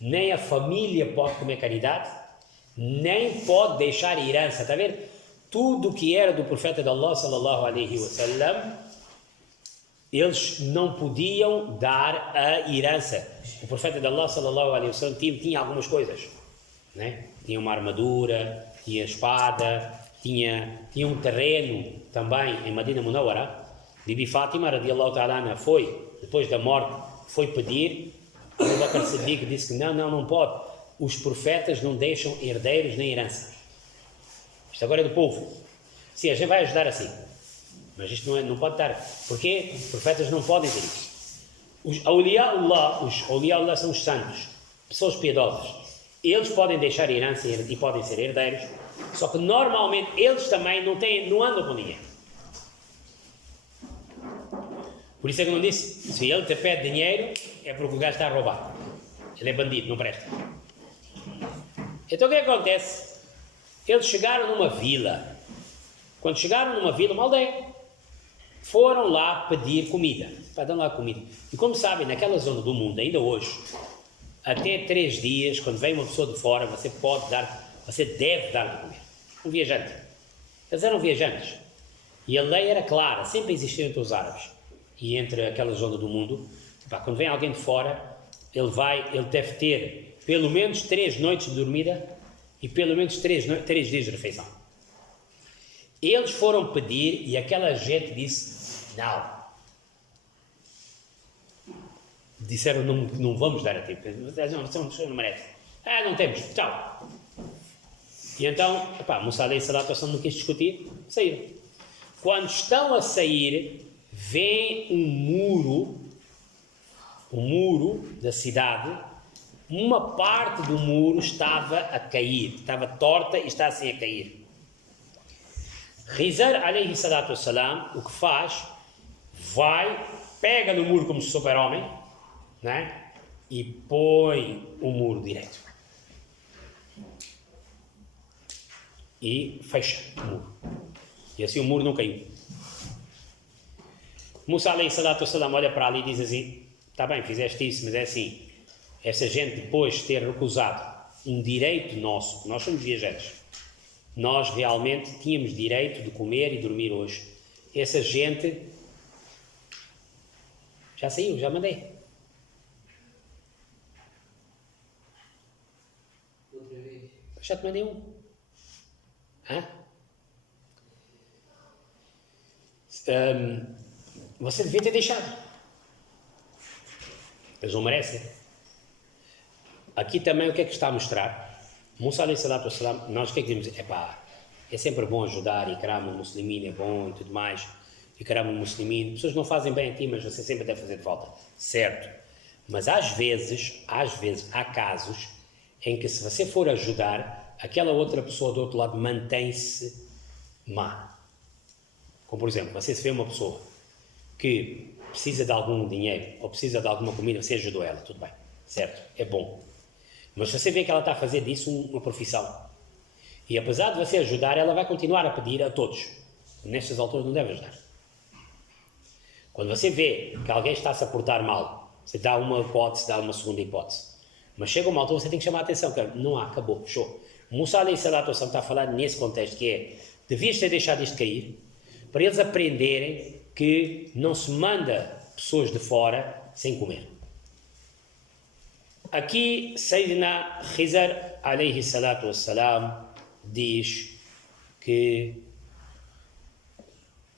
nem a família pode comer caridade, nem pode deixar herança. Está a ver? Tudo que era do profeta de Allah sallallahu alaihi wasallam, eles não podiam dar a herança. O profeta de Allah sallallahu alaihi wasallam tinha algumas coisas, né? Tinha uma armadura, tinha espada, tinha um terreno também em Medina Munawwara. Bibi Fátima radiallahu ta'ala anha foi, depois da morte, foi pedir. Abu Bakr Siddiq disse que não pode. Os profetas não deixam herdeiros nem herança. Isto agora é do povo. Sim, a gente vai ajudar assim, mas isto não pode estar. Porquê? Os profetas não podem ter isso. Os Awliyaullah são os santos, pessoas piedosas. Eles podem deixar herança e podem ser herdeiros, só que normalmente eles também não andam com dinheiro. Por isso é que eu não disse, se ele te pede dinheiro, é porque o gajo está a roubar. Ele é bandido, não presta. Então o que acontece? Eles chegaram numa vila. Quando chegaram numa vila, uma aldeia, foram lá pedir comida. Dão lá comida. E como sabem, naquela zona do mundo, ainda hoje, até 3 dias, quando vem uma pessoa de fora, você deve dar de comer. Um viajante. Eles eram viajantes. E a lei era clara, sempre existiu entre os árabes e entre aquela zona do mundo. Quando vem alguém de fora, ele deve ter pelo menos 3 noites de dormida e pelo menos 3 dias de refeição. Eles foram pedir e aquela gente disse, não. Disseram, não vamos dar a ti. Não merece. Não temos, tchau. E então, Musa alayhi salatu wassalam não quis discutir, saíram. Quando estão a sair, vem um muro da cidade. Uma parte do muro estava a cair, estava torta e está assim a cair. Khizr alayhi salatu wassalam, o que faz? Pega no muro como super-homem, né? E põe o muro direito. E fecha o muro. E assim o muro não caiu. Musa alayhi salatu wassalam olha para ali e diz assim, está bem, fizeste isso, mas é assim, essa gente depois de ter recusado um direito nosso, nós somos viajantes, nós realmente tínhamos direito de comer e dormir hoje, essa gente... Já saiu, já mandei. Outra vez. Já te mandei um. Hã? Você devia ter deixado. Eles não merecem. Aqui também o que é que está a mostrar? Musa alayhi salatu wassalam, nós o que é que dizemos? É sempre bom ajudar, ikram al-muslimin é bom e tudo mais, ikram al-muslimin, pessoas não fazem bem a ti, mas você sempre deve fazer de volta, certo? Mas às vezes, há casos em que se você for ajudar, aquela outra pessoa do outro lado mantém-se má. Como por exemplo, você se vê uma pessoa que precisa de algum dinheiro ou precisa de alguma comida, você ajudou ela, tudo bem, certo? É bom. Mas você vê que ela está a fazer disso uma profissão. E apesar de você ajudar, ela vai continuar a pedir a todos. Nestas alturas não deve ajudar. Quando você vê que alguém está-se a portar mal, você dá uma hipótese, dá uma segunda hipótese. Mas chega uma altura, você tem que chamar a atenção, que não há, acabou, fechou. Musa alayhi salatu wassalam está a falar nesse contexto, que é, devias ter deixado isto cair, para eles aprenderem que não se manda pessoas de fora sem comer. Aqui, Sayyidina Khizr alayhi salatu wassalam diz que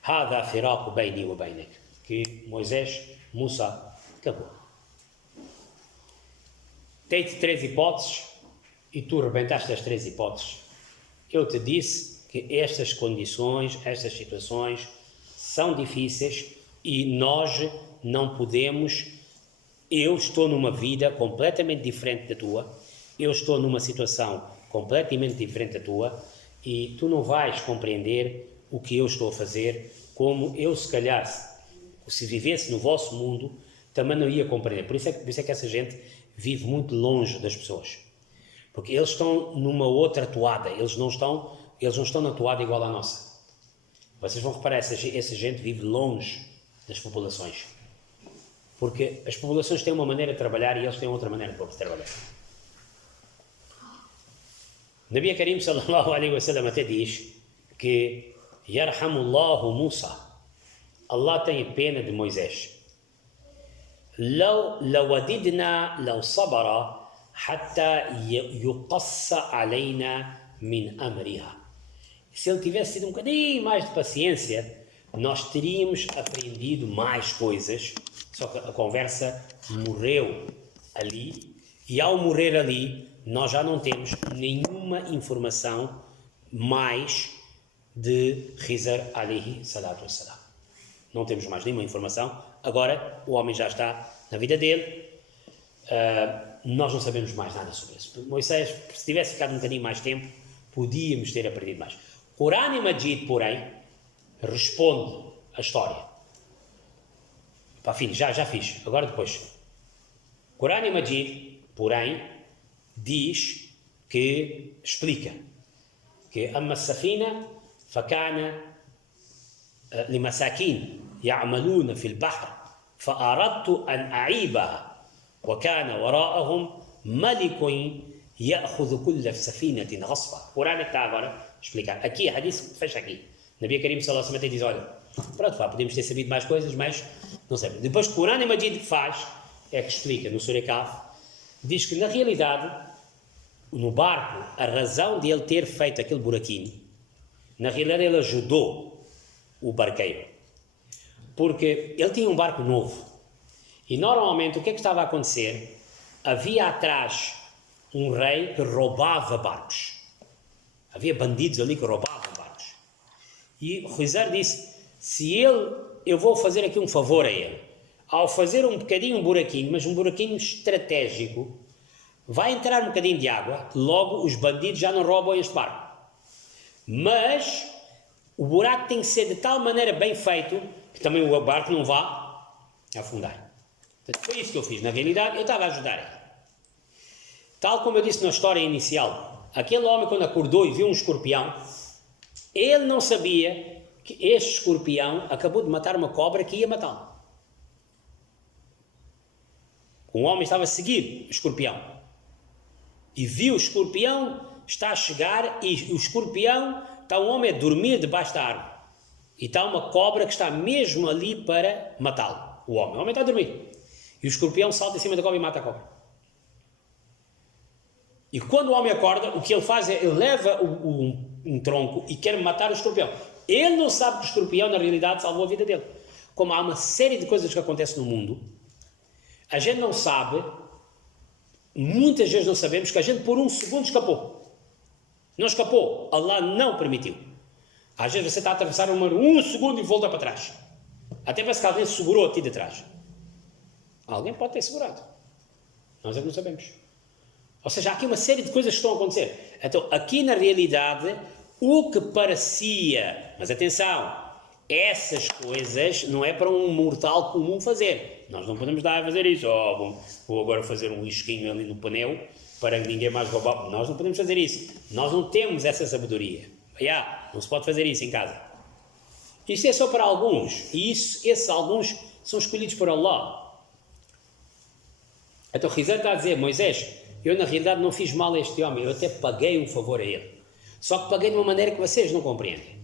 هذا فراق بيني وبينك, que Moisés, Musa, acabou. Tem-te 3 hipóteses e tu rebentaste as 3 hipóteses. Eu te disse que estas condições, estas situações são difíceis e nós não podemos. Eu estou numa vida completamente diferente da tua, eu estou numa situação completamente diferente da tua e tu não vais compreender o que eu estou a fazer, como eu se calhar, se vivesse no vosso mundo, também não ia compreender. Por isso é que essa gente vive muito longe das pessoas, porque eles estão numa outra toada, eles não estão na toada igual à nossa. Vocês vão reparar, essa gente vive longe das populações, porque as populações têm uma maneira de trabalhar e eles têm outra maneira de trabalhar. Nabi Karim sallallahu alaihi wasallam até diz que Yarhamullahu Musa, Allah tem pena de Moisés. لو وددنا لو صبر حتى يقص علينا من أمرها. Se ele tivesse tido um bocadinho mais de paciência, nós teríamos aprendido mais coisas, só que a conversa morreu ali, e ao morrer ali, nós já não temos nenhuma informação mais de Khizr alayhi salatu wassalam. Não temos mais nenhuma informação. Agora o homem já está na vida dele, nós não sabemos mais nada sobre isso. Moisés, se tivesse ficado um bocadinho mais tempo, podíamos ter aprendido mais. Quran Majid, porém, responde a história. Enfim, já fiz, agora depois. Quran Majid, porém, diz que, explica, que amma as-safina fakana limasakin يعملون في البحر فأردت أن أعيبها وكان وراءهم ملك يأخذ كل سفينة غصبا. Corão está agora explicar. Aqui, a hadith fecha aqui. Nabi Karim sallallahu alaihi wasallam diz, olha, pronto, podemos ter sabido mais coisas, mas não sei. Depois que o Corão Majid faz, é que explica no Surah Kahf, diz que na realidade, no barco, a razão de ele ter feito aquele buraquinho, na realidade ele ajudou o barqueiro. Porque ele tinha um barco novo e normalmente o que é que estava a acontecer? Havia atrás um rei que roubava barcos, havia bandidos ali que roubavam barcos, e Khizr disse, eu vou fazer aqui um favor a ele, ao fazer um buraquinho, mas um buraquinho estratégico, vai entrar um bocadinho de água, logo os bandidos já não roubam este barco, mas o buraco tem que ser de tal maneira bem feito que também o barco não vá afundar. Portanto, foi isso que eu fiz. Na realidade, eu estava a ajudar ele. Tal como eu disse na história inicial, aquele homem quando acordou e viu um escorpião, ele não sabia que este escorpião acabou de matar uma cobra que ia matá-lo. Um homem estava a seguir o escorpião e viu o escorpião, está a chegar e o escorpião, está um homem a dormir debaixo da árvore. e está uma cobra que está mesmo ali para matá-lo. O homem está a dormir. E o escorpião salta em cima da cobra e mata a cobra. E quando o homem acorda, o que ele faz é, ele leva um tronco e quer matar o escorpião. Ele não sabe que o escorpião, na realidade, salvou a vida dele. Como há uma série de coisas que acontecem no mundo, a gente não sabe, muitas vezes não sabemos, que a gente por um segundo escapou. Não escapou, Allah não permitiu. Às vezes você está a atravessar um segundo e volta para trás. Até parece que alguém segurou a ti de trás. Alguém pode ter segurado. Nós é que não sabemos. Ou seja, há aqui uma série de coisas que estão a acontecer. Então, aqui na realidade, o que parecia... Mas atenção, essas coisas não é para um mortal comum fazer. Nós não podemos dar a fazer isso. Vou agora fazer um risquinho ali no pneu para que ninguém mais roubar. Nós não podemos fazer isso. Nós não temos essa sabedoria. Não se pode fazer isso em casa. Isto é só para alguns. E esses alguns são escolhidos por Allah. Então Rizal está a dizer, Moisés, eu na realidade não fiz mal a este homem, eu até paguei um favor a ele. Só que paguei de uma maneira que vocês não compreendem.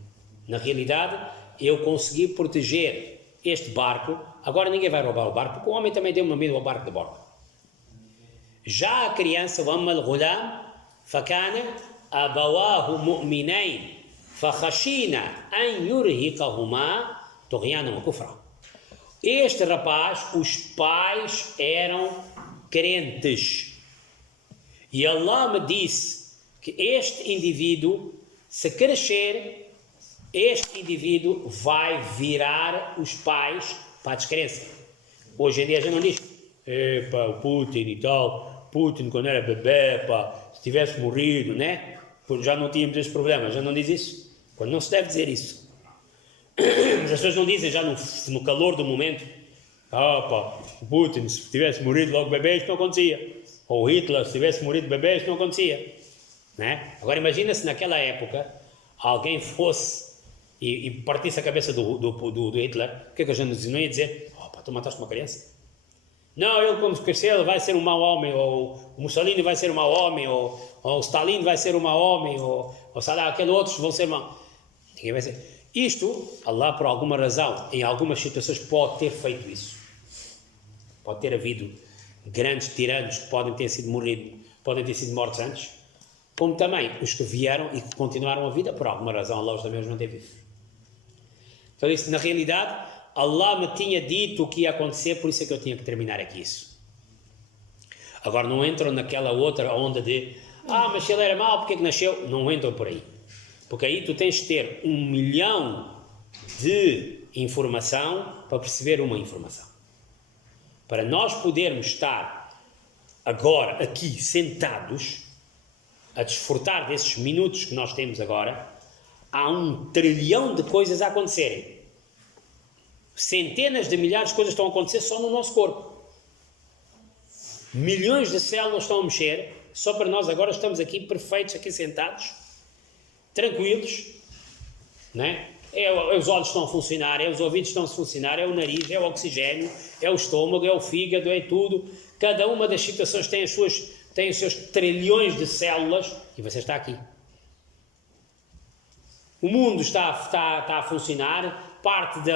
Na realidade, eu consegui proteger este barco, agora ninguém vai roubar o barco, porque o homem também deu uma medo ao barco de bordo. Já a criança, وَأَمَّا الْغُلَامُ فَكَانَ أَبَوَاهُ مُؤْمِنَيْنِ فَخَشِينَا أَنْ يُرْهِقَهُمَا طُغْيَانًا وَكُفْرًا. Este rapaz, os pais eram crentes. E Allah me disse que este indivíduo, se crescer, este indivíduo vai virar os pais para a descrença. Hoje em dia a gente não diz, o Putin e tal, Putin quando era bebê, se tivesse morrido, né? Já não tínhamos esse problema, já não diz isso. Quando não se deve dizer isso. As pessoas não dizem já no calor do momento, o Putin se tivesse morrido logo bebê, isto não acontecia. Ou Hitler se tivesse morrido bebê, isto não acontecia. Né? Agora imagina se naquela época alguém fosse e partisse a cabeça do Hitler, o que é que a gente não ia dizer? Tu mataste uma criança? Não, ele quando crescer ele vai ser um mau homem, ou o Mussolini vai ser um mau homem, ou o Stalin vai ser um mau homem, ou sei lá, aqueles outros vão ser mau. Ninguém vai ser. Isto, Allah por alguma razão, em algumas situações pode ter feito isso. Pode ter havido grandes tiranos que podem ter sido mortos antes, como também os que vieram e que continuaram a vida, por alguma razão Allah os também os manteve vivos. Então isso, na realidade, Allah me tinha dito o que ia acontecer, por isso é que eu tinha que terminar aqui isso. Agora não entram naquela outra onda de mas se ele era mau, porque é que nasceu? Não entram por aí. Porque aí tu tens de ter 1 milhão de informação para perceber uma informação. Para nós podermos estar agora aqui sentados a desfrutar desses minutos que nós temos agora, há 1 trilhão de coisas a acontecerem. Centenas de milhares de coisas estão a acontecer só no nosso corpo. Milhões de células estão a mexer, só para nós agora estamos aqui perfeitos, aqui sentados, tranquilos, né? Os olhos estão a funcionar, os ouvidos estão a funcionar, é o nariz, é o oxigênio, é o estômago, é o fígado, é tudo. Cada uma das situações tem os seus trilhões de células e você está aqui. O mundo está a funcionar, parte do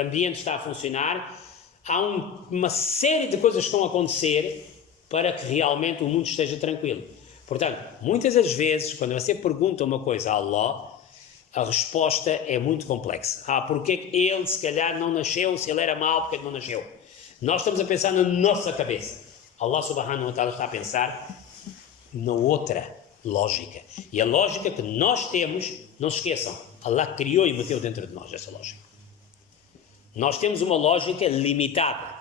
ambiente está a funcionar, há uma série de coisas que estão a acontecer para que realmente o mundo esteja tranquilo. Portanto, muitas das vezes, quando você pergunta uma coisa a Allah, a resposta é muito complexa. Porque que ele, se calhar, não nasceu? Se ele era mau, porque que não nasceu? Nós estamos a pensar na nossa cabeça. Allah subhanahu wa ta'ala está a pensar na outra lógica. E a lógica que nós temos, não se esqueçam, Allah criou e meteu dentro de nós essa lógica. Nós temos uma lógica limitada.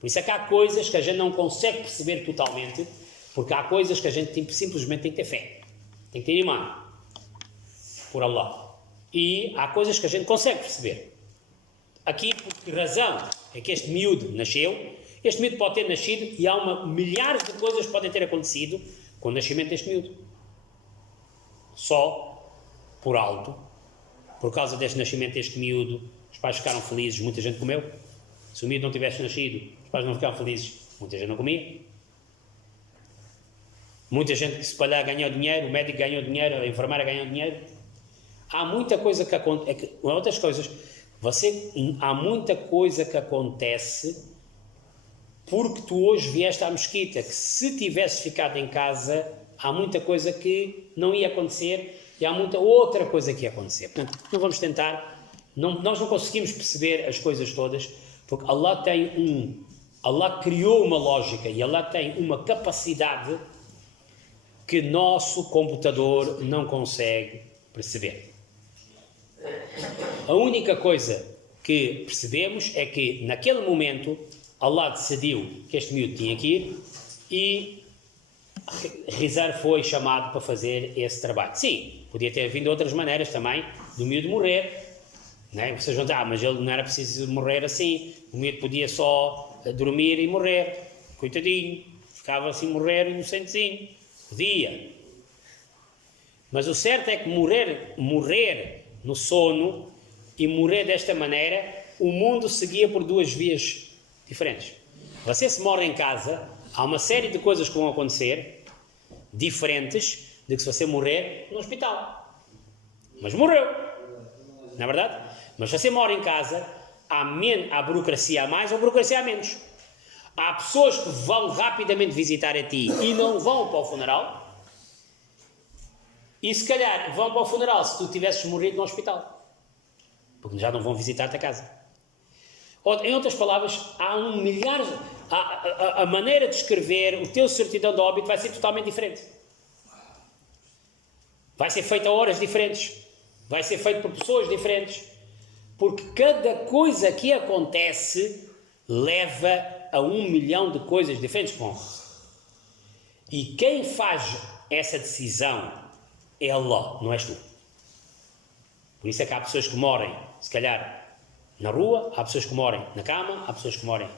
Por isso é que há coisas que a gente não consegue perceber totalmente, porque há coisas que a gente simplesmente tem que ter fé. Tem que ter imã por Allah. E há coisas que a gente consegue perceber. Aqui, por que razão é que este miúdo nasceu? Este miúdo pode ter nascido e há milhares de coisas que podem ter acontecido com o nascimento deste miúdo. Só por alto, por causa deste nascimento deste miúdo, os pais ficaram felizes, muita gente comeu. Se o miúdo não tivesse nascido, os pais não ficavam felizes, muita gente não comia. Muita gente que se calhar ganhou dinheiro, o médico ganhou dinheiro, a enfermeira ganhou dinheiro. há muita coisa que acontece, outras coisas, há muita coisa que acontece porque tu hoje vieste à mesquita, que se tivesses ficado em casa, há muita coisa que não ia acontecer e há muita outra coisa que ia acontecer. Portanto, não vamos tentar, nós não conseguimos perceber as coisas todas, porque Allah criou uma lógica e Allah tem uma capacidade que nosso computador não consegue perceber. A única coisa que percebemos é que naquele momento Allah decidiu que este miúdo tinha que ir e Rizar foi chamado para fazer esse trabalho. Sim, podia ter vindo de outras maneiras também do miúdo morrer, né? Vocês vão dizer, mas ele não era preciso morrer assim, o miúdo podia só dormir e morrer, coitadinho, ficava assim morrer inocentezinho, podia. Mas o certo é que morrer no sono e morrer desta maneira, o mundo seguia por duas vias diferentes. Você se morre em casa, há uma série de coisas que vão acontecer diferentes de que se você morrer no hospital. Mas morreu, não é verdade? Mas se você morre em casa, há burocracia a mais ou burocracia a menos. Há pessoas que vão rapidamente visitar a ti e não vão para o funeral, e se calhar vão para o funeral se tu tivesses morrido no hospital, porque já não vão visitar-te a casa. Em outras palavras, há a maneira de escrever o teu certidão de óbito vai ser totalmente diferente. Vai ser feito a horas diferentes, vai ser feito por pessoas diferentes, porque cada coisa que acontece leva a 1 milhão de coisas diferentes. E quem faz essa decisão é Allah, não és tu. Por isso é que há pessoas que morrem, se calhar, na rua, há pessoas que morrem na cama, há pessoas que morrem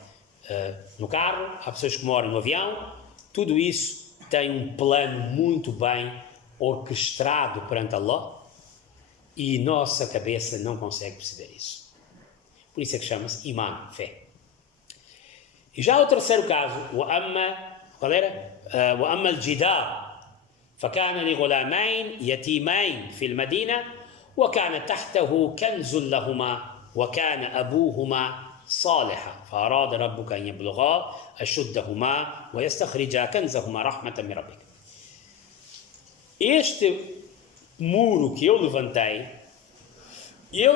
no carro, há pessoas que morrem no avião. Tudo isso tem um plano muito bem orquestrado perante Allah e nossa cabeça não consegue perceber isso. Por isso é que chama-se Iman, fé. E já o terceiro caso, qual era? وأما الجدار فكان لغلامين يتيمين في المدينة وكان تحته كنز لهما وكان أبوهما صالحا فأراد ربك أن يبلغا أشدهما ويستخرجا كنزهما رحمة من ربك. Este muro que eu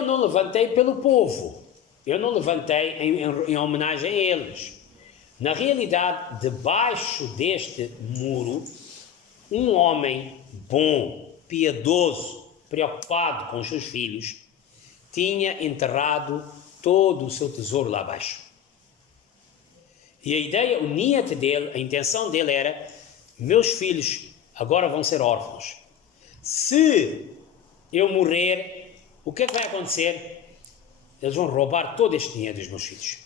não levantei pelo povo, eu não levantei em homenagem a eles. Na realidade, debaixo deste muro, um homem bom, piedoso, preocupado com os seus filhos, tinha enterrado todo o seu tesouro lá abaixo. E a ideia, o niyat dele, a intenção dele era: meus filhos agora vão ser órfãos. Se eu morrer, o que é que vai acontecer? Eles vão roubar todo este dinheiro dos meus filhos.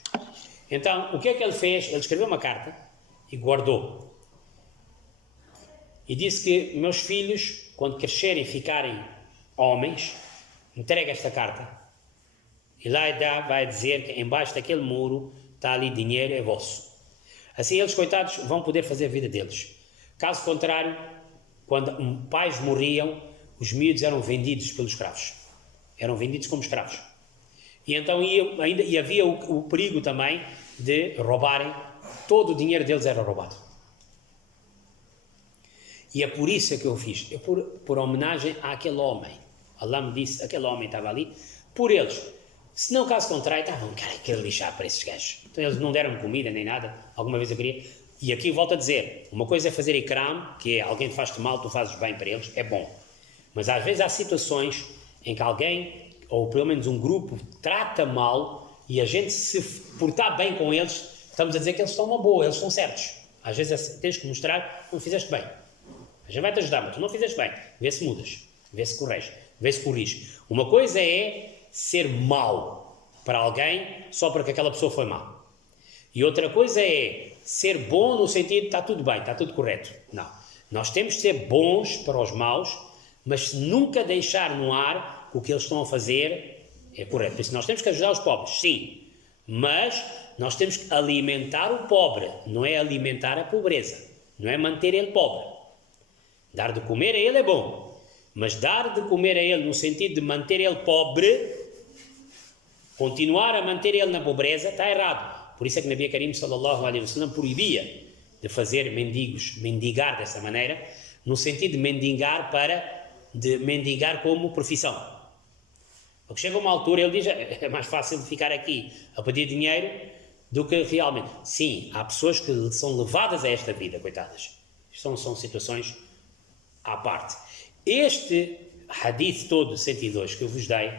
Então, o que é que ele fez? Ele escreveu uma carta e guardou. E disse que meus filhos, quando crescerem e ficarem homens, entrega esta carta. E lá vai dizer que embaixo daquele muro está ali dinheiro, é vosso. Assim eles, coitados, vão poder fazer a vida deles. Caso contrário, quando pais morriam, os miúdos eram vendidos pelos escravos. Eram vendidos como escravos. E então havia o perigo também de roubarem, todo o dinheiro deles era roubado. E é por isso que eu fiz, por homenagem àquele homem. Allah me disse, aquele homem estava ali, por eles. Se não, caso contrário, estavam, cara, quero lixar para esses gajos. Então eles não deram comida nem nada, alguma vez eu queria. E aqui volto a dizer, uma coisa é fazer ikram, que é alguém te faz-te mal, tu fazes bem para eles, é bom. Mas às vezes há situações em que alguém, ou pelo menos um grupo, trata mal e a gente se portar bem com eles, estamos a dizer que eles estão uma boa, eles estão certos. Às vezes tens que mostrar que não fizeste bem. A gente vai te ajudar, mas tu não fizeste bem. Vê se mudas, vê se corriges. Uma coisa é ser mau para alguém só porque aquela pessoa foi má. E outra coisa é ser bom no sentido de está tudo bem, está tudo correto. Não. Nós temos de ser bons para os maus, mas nunca deixar no ar que o que eles estão a fazer é correto. Por isso nós temos que ajudar os pobres, sim. Mas nós temos que alimentar o pobre, não é alimentar a pobreza. Não é manter ele pobre. Dar de comer a ele é bom. Mas dar de comer a ele no sentido de manter ele pobre, continuar a manter ele na pobreza, está errado. Por isso é que Nabi Karim sallallahu alaihi wasallam proibia de fazer mendigos, mendigar dessa maneira, no sentido de mendigar como profissão. Porque chega uma altura, ele diz, é mais fácil de ficar aqui a pedir dinheiro do que realmente. Sim, há pessoas que são levadas a esta vida, coitadas. São situações à parte. Este hadith todo, 102, que eu vos dei,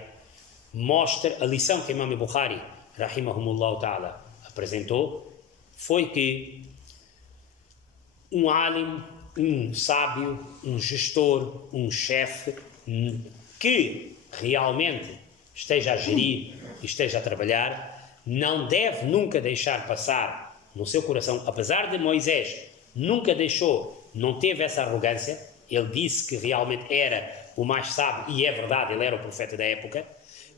mostra a lição que Imam Bukhari, rahimahumullah ta'ala, apresentou, foi que um alim, um sábio, um gestor, um chefe, que realmente esteja a gerir e esteja a trabalhar, não deve nunca deixar passar no seu coração, apesar de Moisés nunca deixou, não teve essa arrogância, ele disse que realmente era o mais sábio, e é verdade, ele era o profeta da época,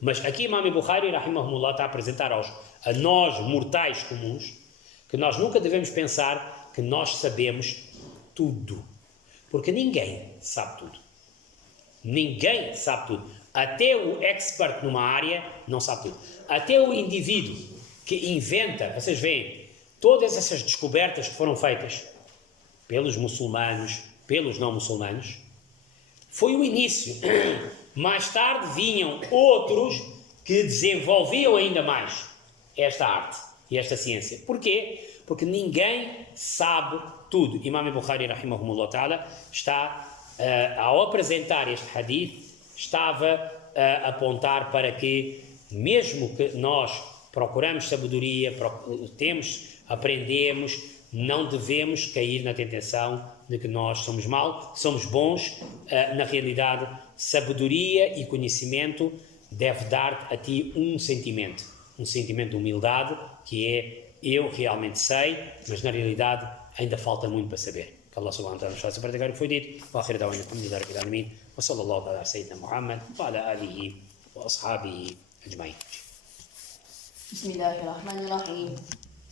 mas aqui Imam Bukhari, rahimahumullah, está a apresentar a nós, mortais comuns, que nós nunca devemos pensar que nós sabemos tudo, porque ninguém sabe tudo. Ninguém sabe tudo. Até o expert numa área não sabe tudo. Até o indivíduo que inventa, vocês veem, todas essas descobertas que foram feitas pelos muçulmanos, pelos não muçulmanos, foi o início. Mais tarde vinham outros que desenvolviam ainda mais esta arte e esta ciência. Porquê? Porque ninguém sabe tudo. Imam Bukhari, rahimahumullah ta'ala, está, ao apresentar este hadith, estava a apontar para que, mesmo que nós procuramos sabedoria, aprendemos, não devemos cair na tentação de que nós somos maus, somos bons. Na realidade, sabedoria e conhecimento deve dar a ti um sentimento de humildade, que é, eu realmente sei, mas na realidade ainda falta muito para saber. Que Allah subhanahu wa ta'ala nos faça praticar o que foi dito. Wa akhiru da'wana alhamdulillahi rabbil alamin. Wa sallallahu ala sayyidina Muhammad wa ala alihi wa ashabihi ajma'in. Bismillahirrahmanirrahim.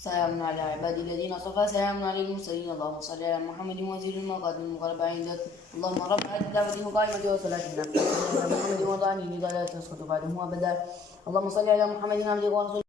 سلام على عبادي الذين اصطفى سلام على المرسلين اللهم صل على محمد وزير المقادم المغرب عندك اللهم رب هذه الدعوة القائمة وصلاة النبي محمد وضعني لذا لا تسقط بعده أبدا اللهم صل على محمد عبده ورسوله